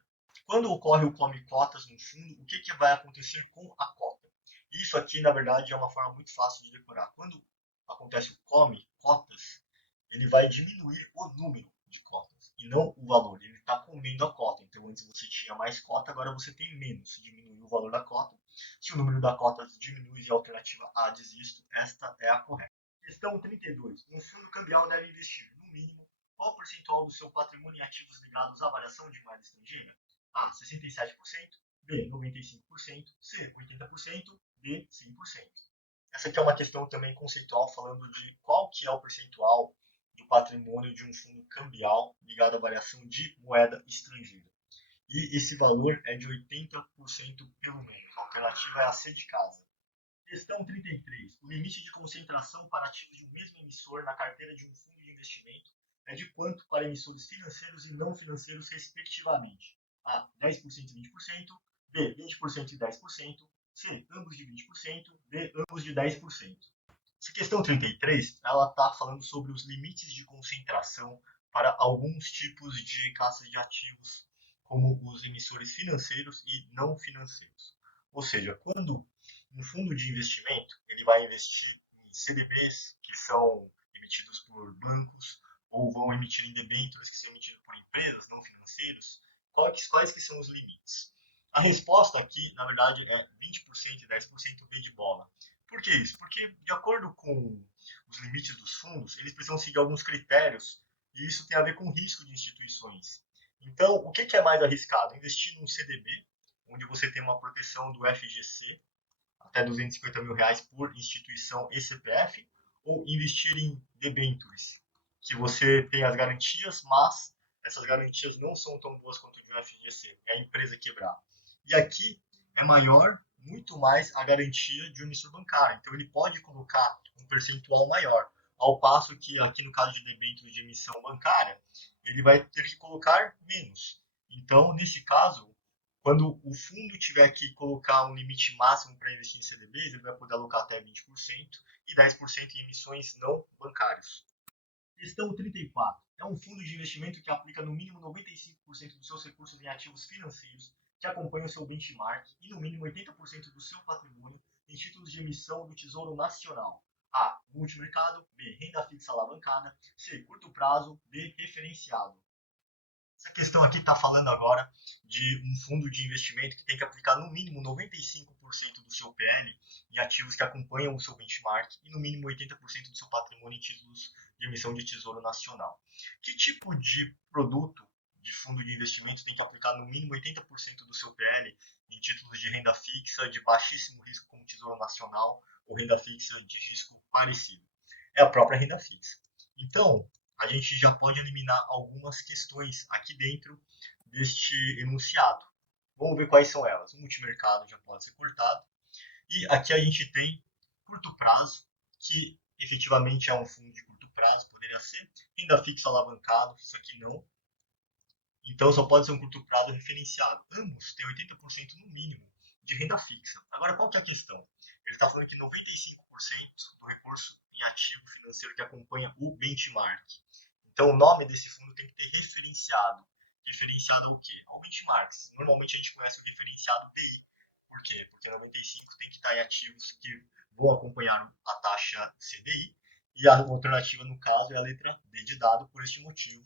Quando ocorre o come cotas no fundo, o que vai acontecer com a cota? Isso aqui, na verdade, é uma forma muito fácil de decorar. Quando acontece o come cotas, ele vai diminuir o número de cotas e não o valor. Ele está comendo a cota. Então, antes você tinha mais cota, agora você tem menos. Se diminuir o valor da cota, se o número da cota diminui e a alternativa A desisto, esta é a correta. Questão 32. Um fundo cambial deve investir, no mínimo, qual percentual do seu patrimônio em ativos ligados à variação de moeda estrangeira? A. 67%. B. 95%. C. 80%. D. 100%. Essa aqui é uma questão também conceitual, falando de qual que é o percentual do patrimônio de um fundo cambial ligado à variação de moeda estrangeira. E esse valor é de 80% pelo menos. A alternativa é a C de casa. Questão 33. O limite de concentração para ativos de um mesmo emissor na carteira de um fundo de investimento é de quanto para emissores financeiros e não financeiros, respectivamente? A. 10% e 20%. B. 20% e 10%. C. Ambos de 20%. D. Ambos de 10%. Essa questão 33, ela está falando sobre os limites de concentração para alguns tipos de classes de ativos, como os emissores financeiros e não financeiros. Ou seja, quando um fundo de investimento ele vai investir em CDBs que são emitidos por bancos ou vão emitir em debêntures que são emitidos por empresas não financeiras, quais que são os limites? A resposta aqui, na verdade, é 20% e 10% B de bola. Por que isso? Porque, de acordo com os limites dos fundos, eles precisam seguir alguns critérios e isso tem a ver com o risco de instituições. Então, o que é mais arriscado? Investir num CDB, onde você tem uma proteção do FGC, até R$ 250 mil por instituição e CPF, ou investir em debentures, que você tem as garantias, mas essas garantias não são tão boas quanto o de um FGC, é a empresa quebrar. E aqui é maior, muito mais a garantia de um emissor bancário, então ele pode colocar um percentual maior, ao passo que aqui no caso de debêntures de emissão bancária, ele vai ter que colocar menos. Então, nesse caso, quando o fundo tiver que colocar um limite máximo para investir em CDBs, ele vai poder alocar até 20% e 10% em emissões não bancárias. Questão 34. É um fundo de investimento que aplica no mínimo 95% dos seus recursos em ativos financeiros que acompanham seu benchmark e no mínimo 80% do seu patrimônio em títulos de emissão do Tesouro Nacional. A. Multimercado. B. Renda fixa alavancada. C. Curto prazo. D. Referenciado. Essa questão aqui está falando agora de um fundo de investimento que tem que aplicar no mínimo 95% do seu PL em ativos que acompanham o seu benchmark e no mínimo 80% do seu patrimônio em títulos de emissão de tesouro nacional. Que tipo de produto de fundo de investimento tem que aplicar no mínimo 80% do seu PL em títulos de renda fixa de baixíssimo risco como tesouro nacional ou renda fixa de risco parecido? É a própria renda fixa. Então, a gente já pode eliminar algumas questões aqui dentro deste enunciado. Vamos ver quais são elas. O multimercado já pode ser cortado. E aqui a gente tem curto prazo, que efetivamente é um fundo de curto prazo, poderia ser. Renda fixa alavancado, isso aqui não. Então só pode ser um curto prazo referenciado. Ambos têm 80% no mínimo de renda fixa. Agora, qual que é a questão? Ele está falando que 95% do recurso em ativo financeiro que acompanha o benchmark. Então, o nome desse fundo tem que ter referenciado. Referenciado ao quê? Ao benchmark. Normalmente a gente conhece o referenciado DI. Por quê? Porque 95 tem que estar em ativos que vão acompanhar a taxa CDI. E a alternativa, no caso, é a letra D de dado. Por este motivo,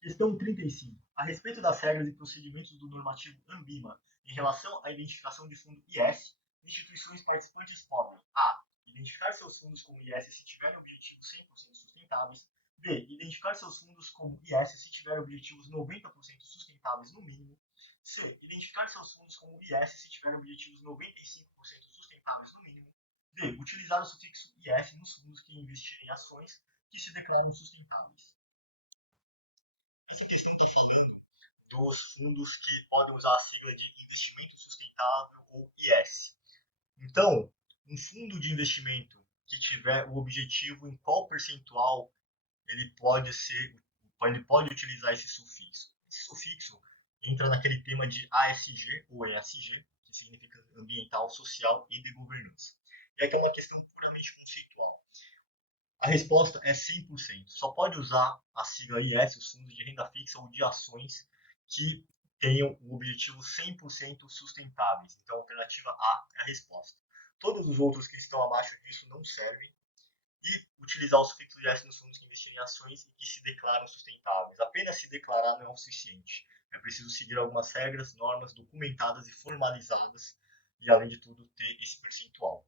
questão 35. A respeito das regras e procedimentos do normativo ANBIMA em relação à identificação de fundo IS, instituições participantes podem: A. Identificar seus fundos como IS se tiverem objetivos 100% sustentáveis. B. Identificar seus fundos como IS se tiverem objetivos 90% sustentáveis no mínimo. C. Identificar seus fundos como IS se tiverem objetivos 95% sustentáveis no mínimo. D. Utilizar o sufixo IS nos fundos que investirem em ações que se declaram sustentáveis. Essa questão de dos fundos que podem usar a sigla de investimento sustentável ou IS. Então, um fundo de investimento que tiver o objetivo em qual percentual ele pode utilizar esse sufixo. Esse sufixo entra naquele tema de ASG ou ESG, que significa ambiental, social e de governança. E aqui é uma questão puramente conceitual. A resposta é 100%. Só pode usar a sigla IS, os fundos de renda fixa ou de ações que tenham o objetivo 100% sustentáveis. Então, a alternativa A é a resposta. Todos os outros que estão abaixo disso não servem. E utilizar o sufixo IS nos fundos que investem em ações e que se declaram sustentáveis. Apenas se declarar não é o suficiente. É preciso seguir algumas regras, normas documentadas e formalizadas e, além de tudo, ter esse percentual.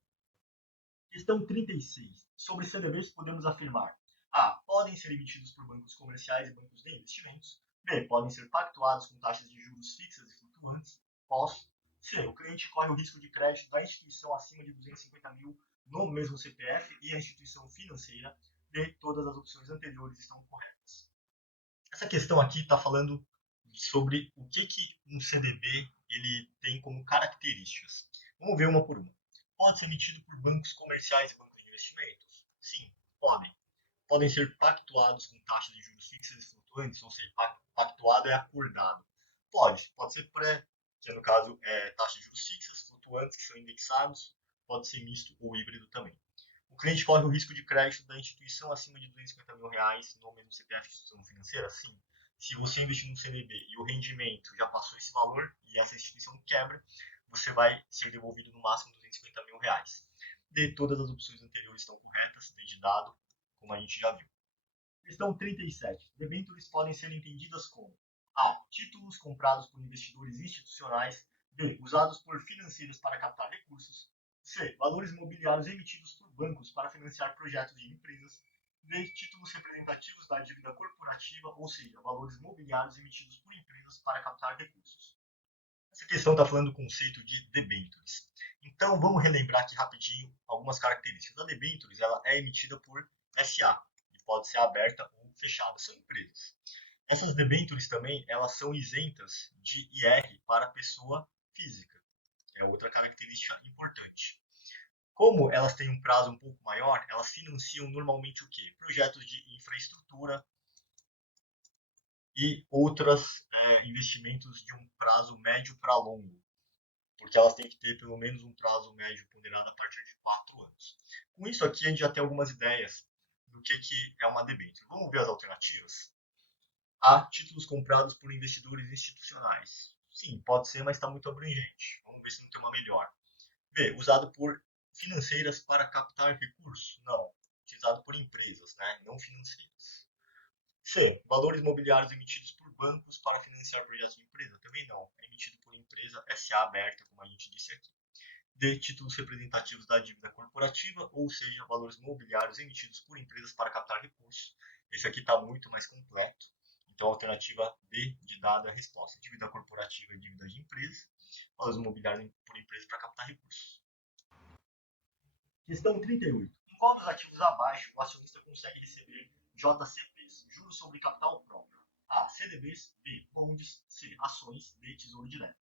Questão 36. Sobre CDBs podemos afirmar: A. Podem ser emitidos por bancos comerciais e bancos de investimentos. B. Podem ser pactuados com taxas de juros fixas e flutuantes. Posso. C. O cliente corre o risco de crédito da instituição acima de 250 mil no mesmo CPF e a instituição financeira. D. Todas as opções anteriores estão corretas. Essa questão aqui está falando sobre o que um CDB ele tem como características. Vamos ver uma por uma. Pode ser emitido por bancos comerciais e bancos de investimentos? Sim, podem. Podem ser pactuados com taxas de juros fixas e flutuantes, ou seja, pactuado é acordado. Pode ser pré, que no caso é taxa de juros fixas, flutuantes, que são indexados, pode ser misto ou híbrido também. O cliente corre o risco de crédito da instituição acima de R$ 250 mil no mesmo CPF de instituição financeira? Sim. Se você investir no CDB e o rendimento já passou esse valor e essa instituição quebra, você vai ser devolvido no máximo R$ 250 mil. De todas as opções anteriores estão corretas, desde dado, como a gente já viu. Questão 37. Debêntures podem ser entendidas como: A. Títulos comprados por investidores institucionais. B. Usados por financeiros para captar recursos. C. Valores imobiliários emitidos por bancos para financiar projetos de empresas. D. Títulos representativos da dívida corporativa, ou seja, valores imobiliários emitidos por empresas para captar recursos. Essa questão está falando do conceito de debêntures. Então, vamos relembrar aqui rapidinho algumas características. A debêntures ela é emitida por SA e pode ser aberta ou fechada. São empresas. Essas debêntures também elas são isentas de IR para pessoa física. É outra característica importante. Como elas têm um prazo um pouco maior, elas financiam normalmente o quê? Projetos de infraestrutura e outros investimentos de um prazo médio para longo, porque elas têm que ter pelo menos um prazo médio ponderado a partir de 4 anos. Com isso aqui, a gente já tem algumas ideias do que é uma debênture. Vamos ver as alternativas? A. Títulos comprados por investidores institucionais. Sim, pode ser, mas está muito abrangente. Vamos ver se não tem uma melhor. B. Usado por financeiras para captar recursos? Não. Utilizado por empresas, né? Não financeiras. C. Valores imobiliários emitidos por bancos para financiar projetos de empresa? Também não. É emitido por empresa SA aberta, como a gente disse aqui. D. Títulos representativos da dívida corporativa, ou seja, valores imobiliários emitidos por empresas para captar recursos. Esse aqui está muito mais completo. Então, a alternativa D de dada a resposta. Dívida corporativa e dívida de empresa. Valores imobiliários por empresas para captar recursos. Questão 38. Em qual dos ativos abaixo o acionista consegue receber JCPs, juros sobre capital próprio? A. CDBs. B. Bonds. C. Ações. D. Tesouro direto.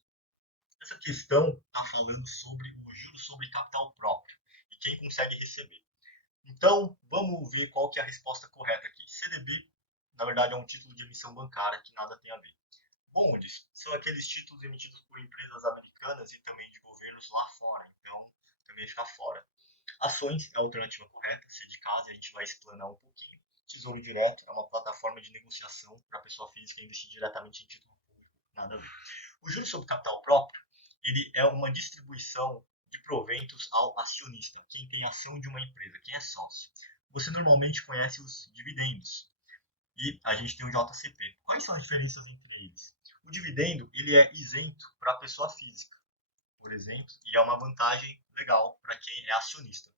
Essa questão está falando sobre o juros sobre capital próprio e quem consegue receber. Então, vamos ver qual que é a resposta correta aqui. CDB, na verdade, é um título de emissão bancária que nada tem a ver. Bonds são aqueles títulos emitidos por empresas americanas e também de governos lá fora, então também fica fora. Ações é a alternativa correta, ser de casa, e a gente vai explanar um pouquinho. Tesouro Direto é uma plataforma de negociação para a pessoa física investir diretamente em título público, nada a ver. O juros sobre capital próprio, ele é uma distribuição de proventos ao acionista, quem tem ação de uma empresa, quem é sócio. Você normalmente conhece os dividendos e a gente tem o JCP. Quais são as diferenças entre eles? O dividendo ele é isento para a pessoa física, por exemplo, e é uma vantagem legal para quem é acionista.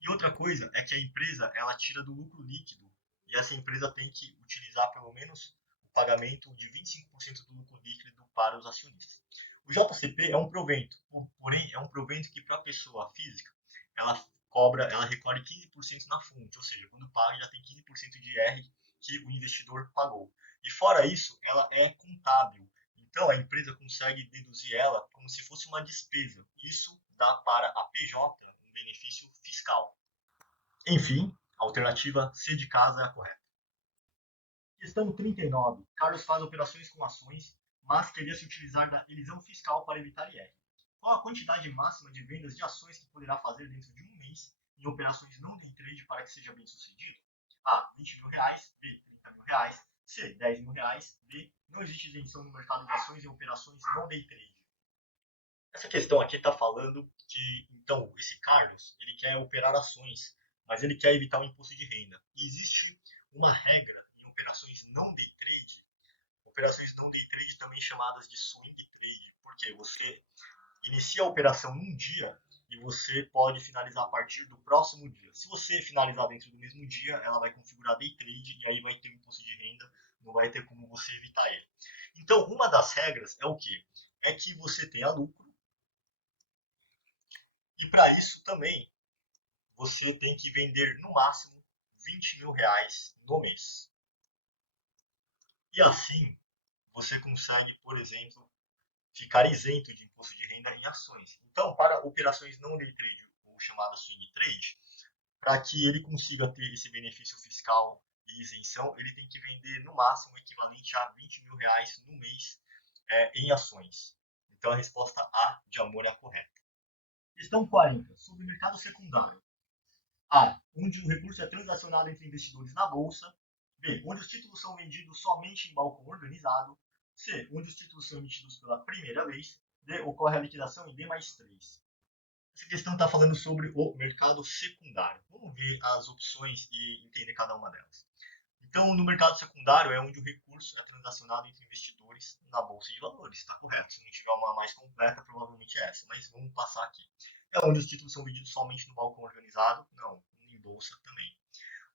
E outra coisa é que a empresa ela tira do lucro líquido e essa empresa tem que utilizar pelo menos o pagamento de 25% do lucro líquido para os acionistas. O JCP é um provento, porém é um provento que para a pessoa física ela recolhe 15% na fonte, ou seja, quando paga já tem 15% de IR que o investidor pagou. E fora isso, ela é contábil. Então a empresa consegue deduzir ela como se fosse uma despesa. Isso dá para a PJ um benefício fiscal. Enfim, a alternativa C de casa é a correta. Questão 39. Carlos faz operações com ações, mas queria se utilizar da elisão fiscal para evitar IR. Qual a quantidade máxima de vendas de ações que poderá fazer dentro de um mês em operações não day trade para que seja bem sucedido? A. R$ 20.000. B. R$ 30.000. C. R$ 10.000. D. Não existe isenção no mercado de ações em operações não day trade. Essa questão aqui está falando que, então, esse Carlos, ele quer operar ações, mas ele quer evitar o imposto de renda. E existe uma regra em operações não day trade também chamadas de swing trade, porque você inicia a operação num dia e você pode finalizar a partir do próximo dia. Se você finalizar dentro do mesmo dia, ela vai configurar day trade e aí vai ter o imposto de renda, não vai ter como você evitar ele. Então, uma das regras é o quê? É que você tenha lucro. E para isso também você tem que vender no máximo R$ 20.000 no mês. E assim você consegue, por exemplo, ficar isento de imposto de renda em ações. Então, para operações não day trade ou chamada swing trade, para que ele consiga ter esse benefício fiscal e isenção, ele tem que vender no máximo o equivalente a R$20 mil no mês em ações. Então a resposta A de amor é a correta. Questão 40. Sobre o mercado secundário. A. Onde o recurso é transacionado entre investidores na bolsa. B. Onde os títulos são vendidos somente em balcão organizado. C. Onde os títulos são emitidos pela primeira vez. D. Ocorre a liquidação em D+3. Essa questão está falando sobre o mercado secundário. Vamos ver as opções e entender cada uma delas. Então, no mercado secundário é onde o recurso é transacionado entre investidores na bolsa de valores, está correto. Se não tiver uma mais completa, provavelmente é essa, mas vamos passar aqui. É onde os títulos são vendidos somente no balcão organizado? Não, em bolsa também.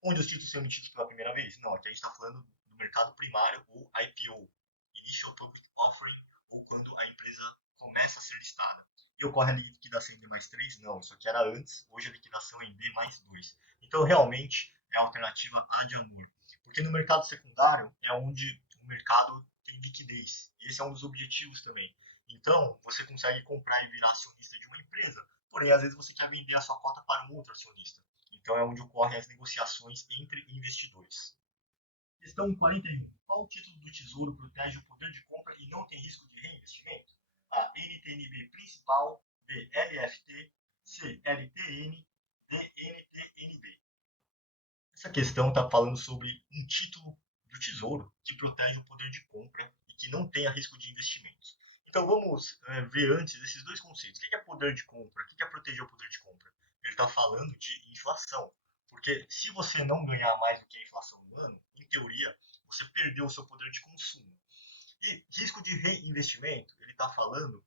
Onde os títulos são emitidos pela primeira vez? Não, aqui a gente está falando do mercado primário ou IPO, Initial Public Offering, ou quando a empresa começa a ser listada. E ocorre a liquidação em D+3? Não, isso aqui era antes, hoje a liquidação é em D+2. Então, realmente, é a alternativa A de amor. Porque no mercado secundário é onde o mercado tem liquidez. E esse é um dos objetivos também. Então, você consegue comprar e virar acionista de uma empresa, porém, às vezes você quer vender a sua cota para um outro acionista. Então, é onde ocorrem as negociações entre investidores. Questão 41. Qual título do Tesouro protege o poder de compra e não tem risco de reinvestimento? A. NTNB principal. B. LFT. C. LTN. D. NTNB. Essa questão está falando sobre um título do Tesouro que protege o poder de compra e que não tenha risco de investimentos. Então vamos ver antes esses dois conceitos. O que é poder de compra? O que é proteger o poder de compra? Ele está falando de inflação. Porque se você não ganhar mais do que a inflação no ano, em teoria, você perdeu o seu poder de consumo. E risco de reinvestimento, ele está falando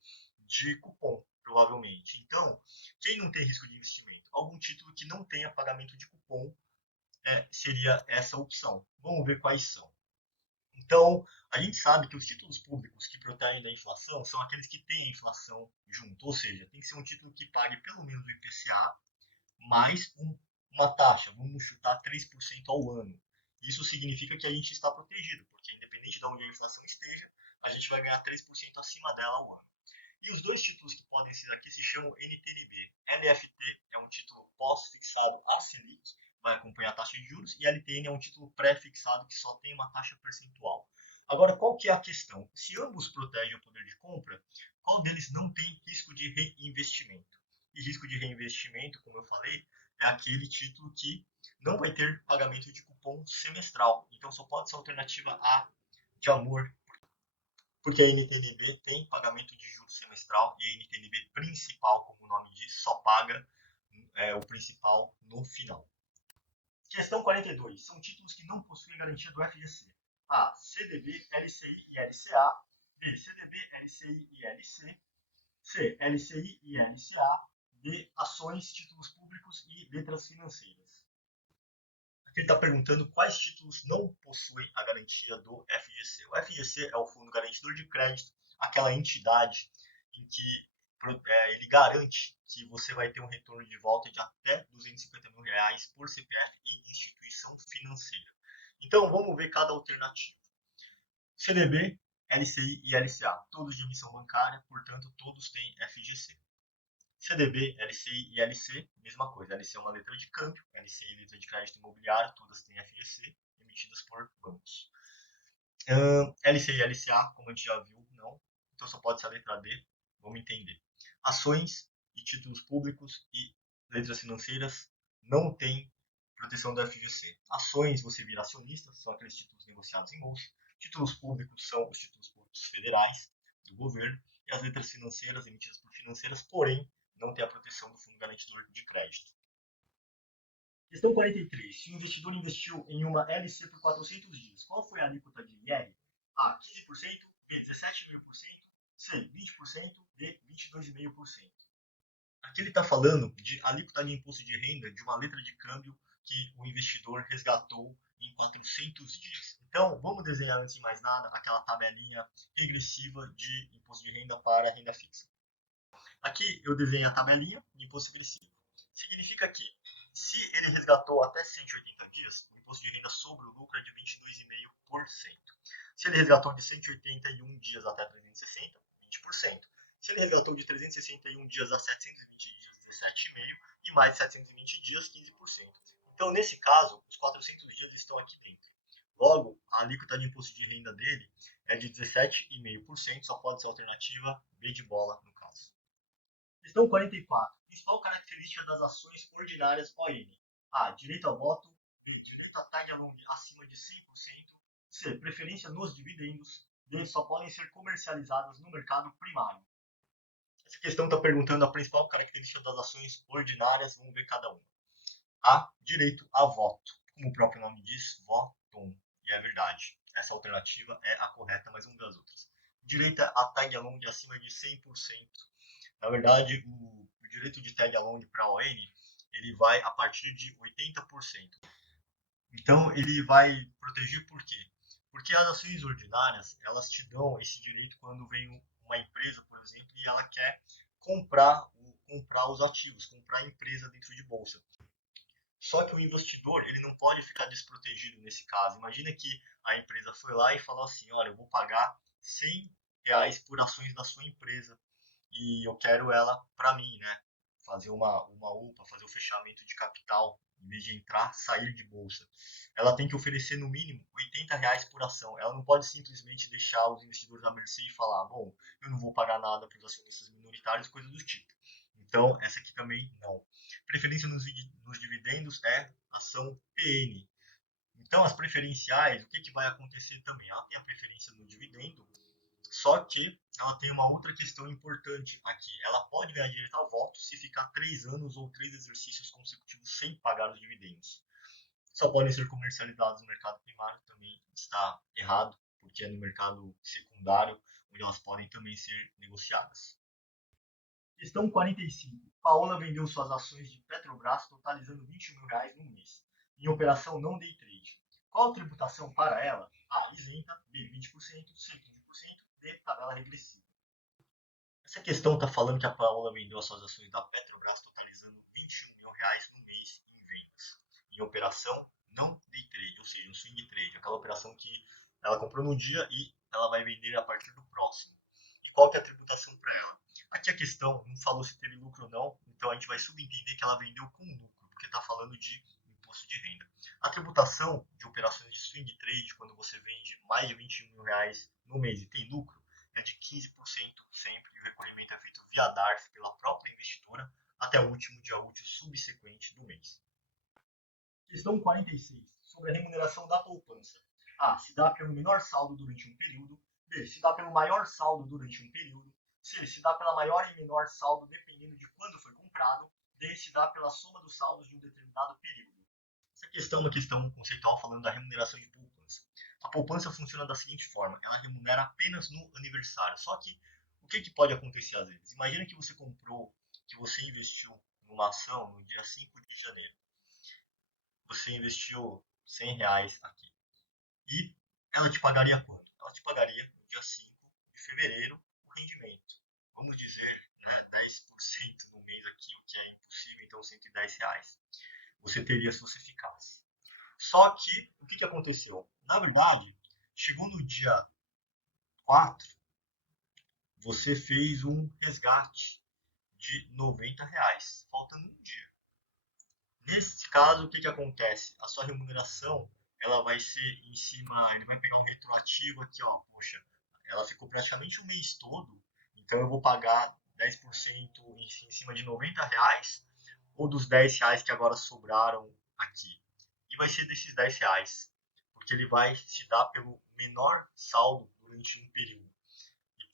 de cupom, provavelmente. Então, quem não tem risco de investimento? Algum título que não tenha pagamento de cupom seria essa opção. Vamos ver quais são. Então, a gente sabe que os títulos públicos que protegem da inflação são aqueles que têm a inflação junto, ou seja, tem que ser um título que pague pelo menos o IPCA mais uma taxa, vamos chutar 3% ao ano. Isso significa que a gente está protegido, porque independente de onde a inflação esteja, a gente vai ganhar 3% acima dela ao ano. E os dois títulos que podem ser aqui se chamam NTNB. LFT é um título pós-fixado a Selic, vai acompanhar a taxa de juros, e LTN é um título pré-fixado que só tem uma taxa percentual. Agora, qual que é a questão? Se ambos protegem o poder de compra, qual deles não tem risco de reinvestimento? E risco de reinvestimento, como eu falei, é aquele título que não vai ter pagamento de cupom semestral. Então, só pode ser a alternativa A de amor, porque a NTNB tem pagamento de juros semestral e a NTNB principal, como o nome diz, só paga o principal no final. Questão 42. São títulos que não possuem garantia do FGC. A. CDB, LCI e LCA. B. CDB, LCI e LC. C. LCI e LCA. D. Ações, títulos públicos e letras financeiras. Aqui ele está perguntando quais títulos não possuem a garantia do FGC. O FGC é o Fundo Garantidor de Crédito, aquela entidade em que ele garante que você vai ter um retorno de volta de até R$250 mil por CPF e instituição financeira. Então, vamos ver cada alternativa. CDB, LCI e LCA, todos de emissão bancária, portanto, todos têm FGC. CDB, LCI e LC, mesma coisa. LC é uma letra de câmbio, LCI é letra de crédito imobiliário, todas têm FGC, emitidas por bancos. LCI e LCA, como a gente já viu, não. Então só pode ser a letra D, vamos entender. Ações e títulos públicos e letras financeiras não têm proteção do FGC. Ações, você vira acionista, são aqueles títulos negociados em bolsa. Títulos públicos são os títulos públicos federais do governo. E as letras financeiras emitidas por financeiras, porém, não tem a proteção do Fundo Garantidor de Crédito. Questão 43. Se o investidor investiu em uma LC por 400 dias, qual foi a alíquota de IR? A. 15%, B. 17,5%, C. 20%, D. 22,5%. Aqui ele está falando de alíquota de imposto de renda de uma letra de câmbio que o investidor resgatou em 400 dias. Então, vamos desenhar antes de mais nada aquela tabelinha regressiva de imposto de renda para renda fixa. Aqui eu desenho a tabelinha de imposto regressivo. Significa que, se ele resgatou até 180 dias, o imposto de renda sobre o lucro é de 22,5%. Se ele resgatou de 181 dias até 360, 20%. Se ele resgatou de 361 dias a 720 dias, 17,5%, e mais de 720 dias, 15%. Então, nesse caso, os 400 dias estão aqui dentro. Logo, a alíquota de imposto de renda dele é de 17,5%, só pode ser a alternativa B de bola, no caso. Questão 44. Principal característica das ações ordinárias ON. A. Direito ao voto. B. Direito a tag along acima de 100%. C. Preferência nos dividendos. D. Só podem ser comercializadas no mercado primário. Essa questão está perguntando a principal característica das ações ordinárias. Vamos ver cada uma. A. Direito a voto. Como o próprio nome diz, votum. E é verdade. Essa alternativa é a correta, mas vamos ver as outras. Direito a tag along acima de 100%. Na verdade, o direito de tag along para a ON, ele vai a partir de 80%. Então, ele vai proteger por quê? Porque as ações ordinárias, elas te dão esse direito quando vem uma empresa, por exemplo, e ela quer comprar os ativos, comprar a empresa dentro de bolsa. Só que o investidor, ele não pode ficar desprotegido nesse caso. Imagina que a empresa foi lá e falou assim, olha, eu vou pagar R$ 100 por ações da sua empresa e eu quero ela para mim, né? Fazer uma UPA, fazer o fechamento de capital, em vez de entrar, sair de bolsa. Ela tem que oferecer no mínimo R$ 80 por ação. Ela não pode simplesmente deixar os investidores à mercê e falar, bom, eu não vou pagar nada para os acionistas minoritários, coisas do tipo. Então, essa aqui também não. Preferência nos dividendos é ação PN. Então, as preferenciais, o que vai acontecer também? Ela tem a preferência no dividendo, só que ela tem uma outra questão importante aqui. Ela pode ganhar direito ao voto se ficar 3 anos ou 3 exercícios consecutivos sem pagar os dividendos. Só podem ser comercializados no mercado primário, também está errado, porque é no mercado secundário onde elas podem também ser negociadas. Questão 45. Paola vendeu suas ações de Petrobras totalizando R$ 21.000 no mês, em operação não day trade. Qual a tributação para ela? A. Isenta. B. 20%. C. 15%. D. Tabela regressiva. Essa questão está falando que a Paola vendeu as suas ações da Petrobras totalizando R$ 21.000 no mês em vendas, em operação não day trade, ou seja, um swing trade, aquela operação que ela comprou no dia e ela vai vender a partir do próximo. E qual que é a tributação para ela? Aqui a questão não falou se teve lucro ou não, então a gente vai subentender que ela vendeu com lucro, porque está falando de imposto de renda. A tributação de operações de swing trade, quando você vende mais de R$ 21.000 no mês e tem lucro, é de 15% sempre, e o recolhimento é feito via DARF pela própria investidora até o último dia útil subsequente do mês. Questão 46. Sobre a remuneração da poupança. A. Se dá pelo menor saldo durante um período. B. Se dá pelo maior saldo durante um período. C. Se dá pela maior e menor saldo dependendo de quando foi comprado. D. Se dá pela soma dos saldos de um determinado período. Essa questão é uma questão conceitual falando da remuneração de poupança. A poupança funciona da seguinte forma, ela remunera apenas no aniversário. Só que o que pode acontecer às vezes? Imagina que você comprou, que você investiu numa ação no dia 5 de janeiro. Você investiu R$ 100 aqui. E ela te pagaria quando? Ela te pagaria no dia 5 de fevereiro o rendimento. Vamos dizer, né, 10% no mês aqui, o que é impossível, então R$ 110. Você teria se você ficasse. Só que, o que aconteceu? Na verdade, chegou no dia 4, você fez um resgate de R$ 90, faltando um dia. Nesse caso, o que acontece? A sua remuneração, ela vai ser em cima, ele vai pegar um retroativo aqui, ó, poxa, ela ficou praticamente o mês todo, então eu vou pagar 10% em cima de R$ 90, ou dos R$ 10 que agora sobraram aqui. E vai ser desses R$ 10, porque ele vai se dar pelo menor saldo durante um período.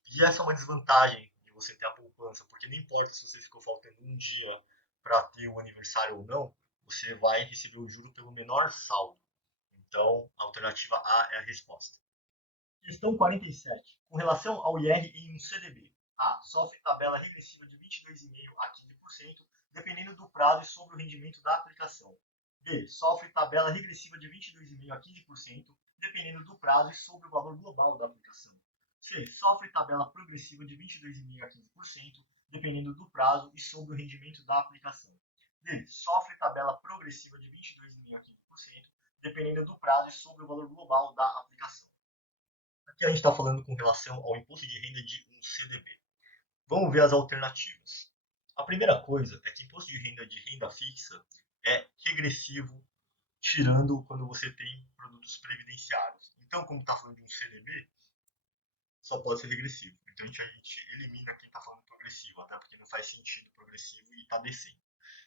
E essa é uma desvantagem de você ter a poupança, porque não importa se você ficou faltando um dia para ter o aniversário ou não, você vai receber o juro pelo menor saldo. Então, a alternativa A é a resposta. Questão 47. Com relação ao IR em um CDB. A. Sofre tabela regressiva de 22,5% a 15%, dependendo do prazo e sobre o rendimento da aplicação. B. Sofre tabela regressiva de 22,5% a 15%, dependendo do prazo e sobre o valor global da aplicação. C. Sofre tabela progressiva de 22,5% a 15%, dependendo do prazo e sobre o rendimento da aplicação. D. Sofre tabela progressiva de 22,5% a 15%, dependendo do prazo e sobre o valor global da aplicação. Aqui a gente está falando com relação ao imposto de renda de um CDB. Vamos ver as alternativas. A primeira coisa é que imposto de renda fixa é regressivo, tirando quando você tem produtos previdenciários. Então, como está falando de um CDB, só pode ser regressivo. Então, a gente elimina quem está falando progressivo, até porque não faz sentido progressivo e está descendo.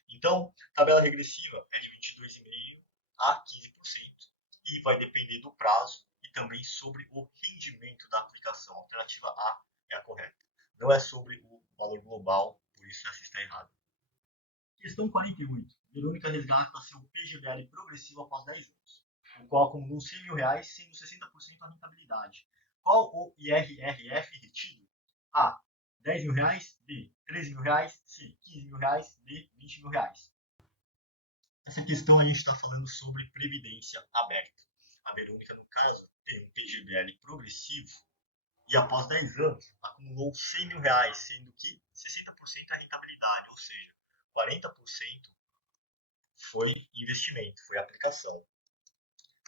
Então, tabela regressiva é de 22,5% a 15% e vai depender do prazo e também sobre o rendimento da aplicação. A alternativa A é a correta. Não é sobre o valor global, por isso essa está errada. Questão 48. Verônica resgata seu PGBL progressivo após 10 anos, o qual acumulou R$ 100.000, sendo 60% a rentabilidade. Qual o IRRF retido? A. R$ 10.000, B. R$ 13.000, C. R$ 15.000, D. R$ 20.000. Essa questão a gente está falando sobre previdência aberta. A Verônica, no caso, tem um PGBL progressivo e após 10 anos acumulou R$ 100.000, sendo que 60% é a rentabilidade, ou seja, 40% foi investimento, foi aplicação.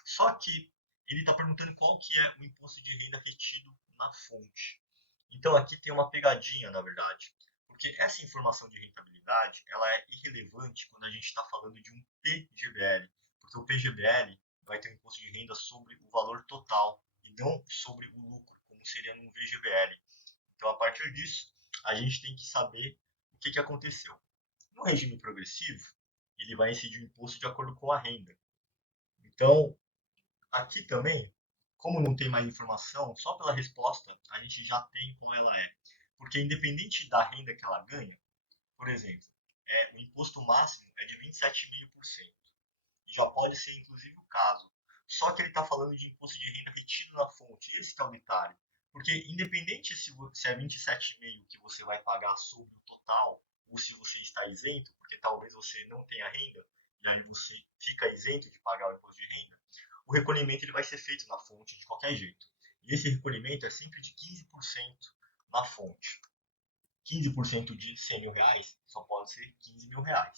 Só que ele está perguntando qual que é o imposto de renda retido na fonte. Então aqui tem uma pegadinha, na verdade, porque essa informação de rentabilidade ela é irrelevante quando a gente está falando de um PGBL, porque o PGBL vai ter um imposto de renda sobre o valor total e não sobre o lucro, como seria no VGBL. Então, a partir disso, a gente tem que saber o que aconteceu. No regime progressivo, ele vai incidir o imposto de acordo com a renda. Então, aqui também, como não tem mais informação, só pela resposta a gente já tem qual ela é. Porque independente da renda que ela ganha, por exemplo, o imposto máximo é de 27,5%. E já pode ser inclusive o caso. Só que ele está falando de imposto de renda retido na fonte. Esse que é o detalhe. Porque independente se é 27,5% que você vai pagar sobre o total, ou se você está isento, porque talvez você não tenha renda, e aí você fica isento de pagar o imposto de renda, o recolhimento ele vai ser feito na fonte de qualquer jeito. E esse recolhimento é sempre de 15% na fonte. 15% de R$ 100.000 só pode ser R$ 15.000.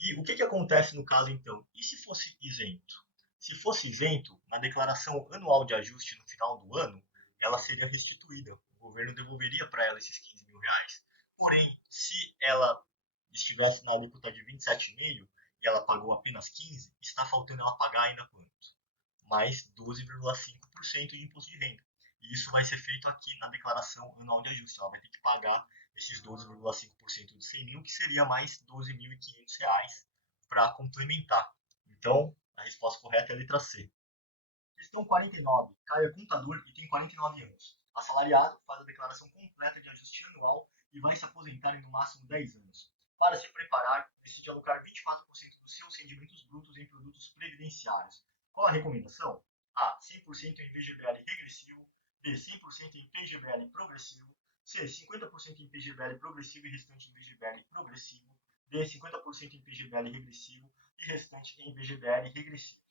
E o que acontece no caso então? E se fosse isento? Se fosse isento, na declaração anual de ajuste no final do ano, ela seria restituída. O governo devolveria para ela esses R$ 15.000. Porém, se ela estivesse na alíquota de 27,5% e ela pagou apenas 15%, está faltando ela pagar ainda quanto? Mais 12,5% de imposto de renda. E isso vai ser feito aqui na declaração anual de ajuste. Ela vai ter que pagar esses 12,5% de 100 mil, que seria mais R$ 12.500 para complementar. Então, a resposta correta é a letra C. Questão 49. Caio é contador e tem 49 anos. Assalariado, faz a declaração completa de ajuste anual e vai se aposentar em no máximo 10 anos. Para se preparar, decide alocar 24% dos seus rendimentos brutos em produtos previdenciários. Qual a recomendação? A. 100% em VGBL regressivo. B. 100% em PGBL progressivo. C. 50% em PGBL progressivo e restante em VGBL progressivo. D. 50% em PGBL regressivo e restante em VGBL regressivo.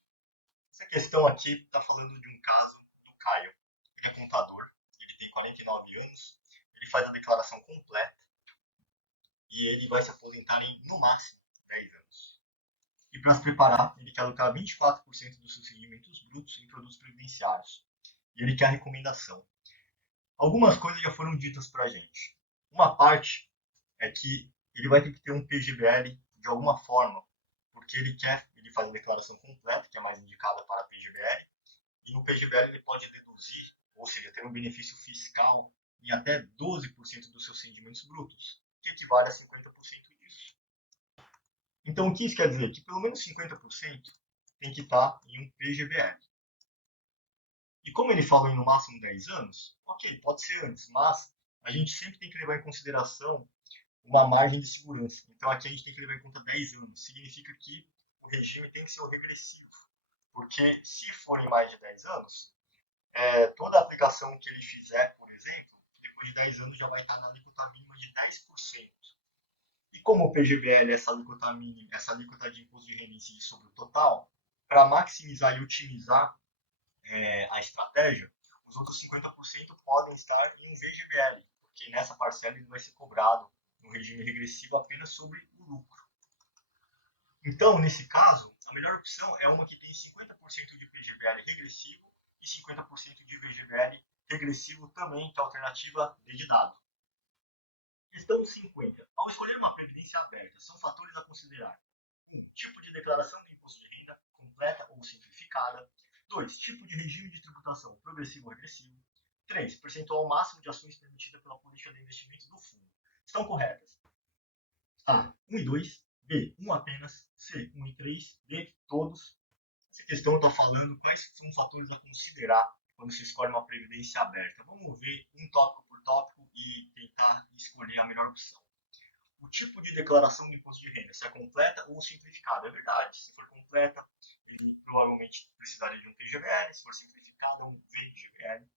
Essa questão aqui está falando de um caso do Caio. Ele é contador, ele tem 49 anos, ele faz a declaração completa e ele vai se aposentar em, no máximo, 10 anos. E para se preparar, ele quer alocar 24% dos seus rendimentos brutos em produtos previdenciários. E ele quer a recomendação. Algumas coisas já foram ditas para a gente. Uma parte é que ele vai ter que ter um PGBL de alguma forma, porque ele faz a declaração completa, que é mais indicada para PGBL, e no PGBL ele pode deduzir, ou seja, ter um benefício fiscal em até 12% dos seus rendimentos brutos, que equivale a 50% disso. Então, o que isso quer dizer? Que pelo menos 50% tem que estar em um PGBL. E como ele falou em no máximo 10 anos, ok, pode ser antes, mas a gente sempre tem que levar em consideração uma margem de segurança. Então aqui a gente tem que levar em conta 10 anos. Significa que o regime tem que ser o regressivo. Porque se forem mais de 10 anos, toda a aplicação que ele fizer, por exemplo, depois de 10 anos já vai estar na alíquota mínima de 10%. E como o PGBL, essa alíquota mínima, essa alíquota de imposto de renda incide sobre o total, para maximizar e otimizar a estratégia, os outros 50% podem estar em um VGBL, porque nessa parcela ele vai ser cobrado no regime regressivo apenas sobre o lucro. Então, nesse caso, a melhor opção é uma que tem 50% de PGBL regressivo e 50% de VGBL regressivo também, que é a alternativa D de dado. Questão 50. Ao escolher uma previdência aberta, são fatores a considerar: 1. Tipo de declaração do imposto de renda, completa ou simplificada. 2. Tipo de regime de tributação, progressivo ou regressivo. 3. Percentual máximo de ações permitida pela política de investimentos do fundo. Estão corretas? A. 1 e 2. B. 1 apenas. C. 1 e 3. D. Todos. Essa questão está falando quais são os fatores a considerar quando se escolhe uma previdência aberta. Vamos ver um tópico por tópico e tentar escolher a melhor opção. O tipo de declaração do imposto de renda, se é completa ou simplificada. É verdade, se for completa, ele provavelmente precisaria de um TGBL, se for simplificada, um VGBL.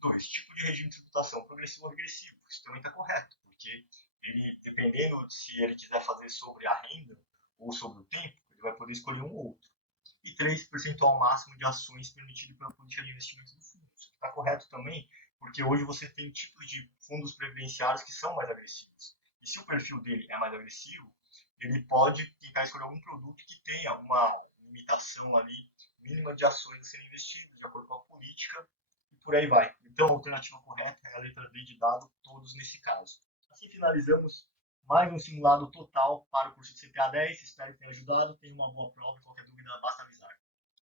2. Tipo de regime de tributação, progressivo ou regressivo. Isso também está correto, porque ele, dependendo se ele quiser fazer sobre a renda ou sobre o tempo, ele vai poder escolher um ou outro. E 3. Percentual máximo de ações permitido pela política de investimentos do fundo. Isso está correto também, porque hoje você tem tipos de fundos previdenciários que são mais agressivos. E se o perfil dele é mais agressivo, ele pode tentar escolher algum produto que tenha uma limitação ali mínima de ações a serem investidas, de acordo com a política, e por aí vai. Então, a alternativa correta é a letra B de dado, todos nesse caso. Assim finalizamos mais um simulado total para o curso de CPA 10. Espero que tenha ajudado. Tenha uma boa prova e qualquer dúvida basta avisar.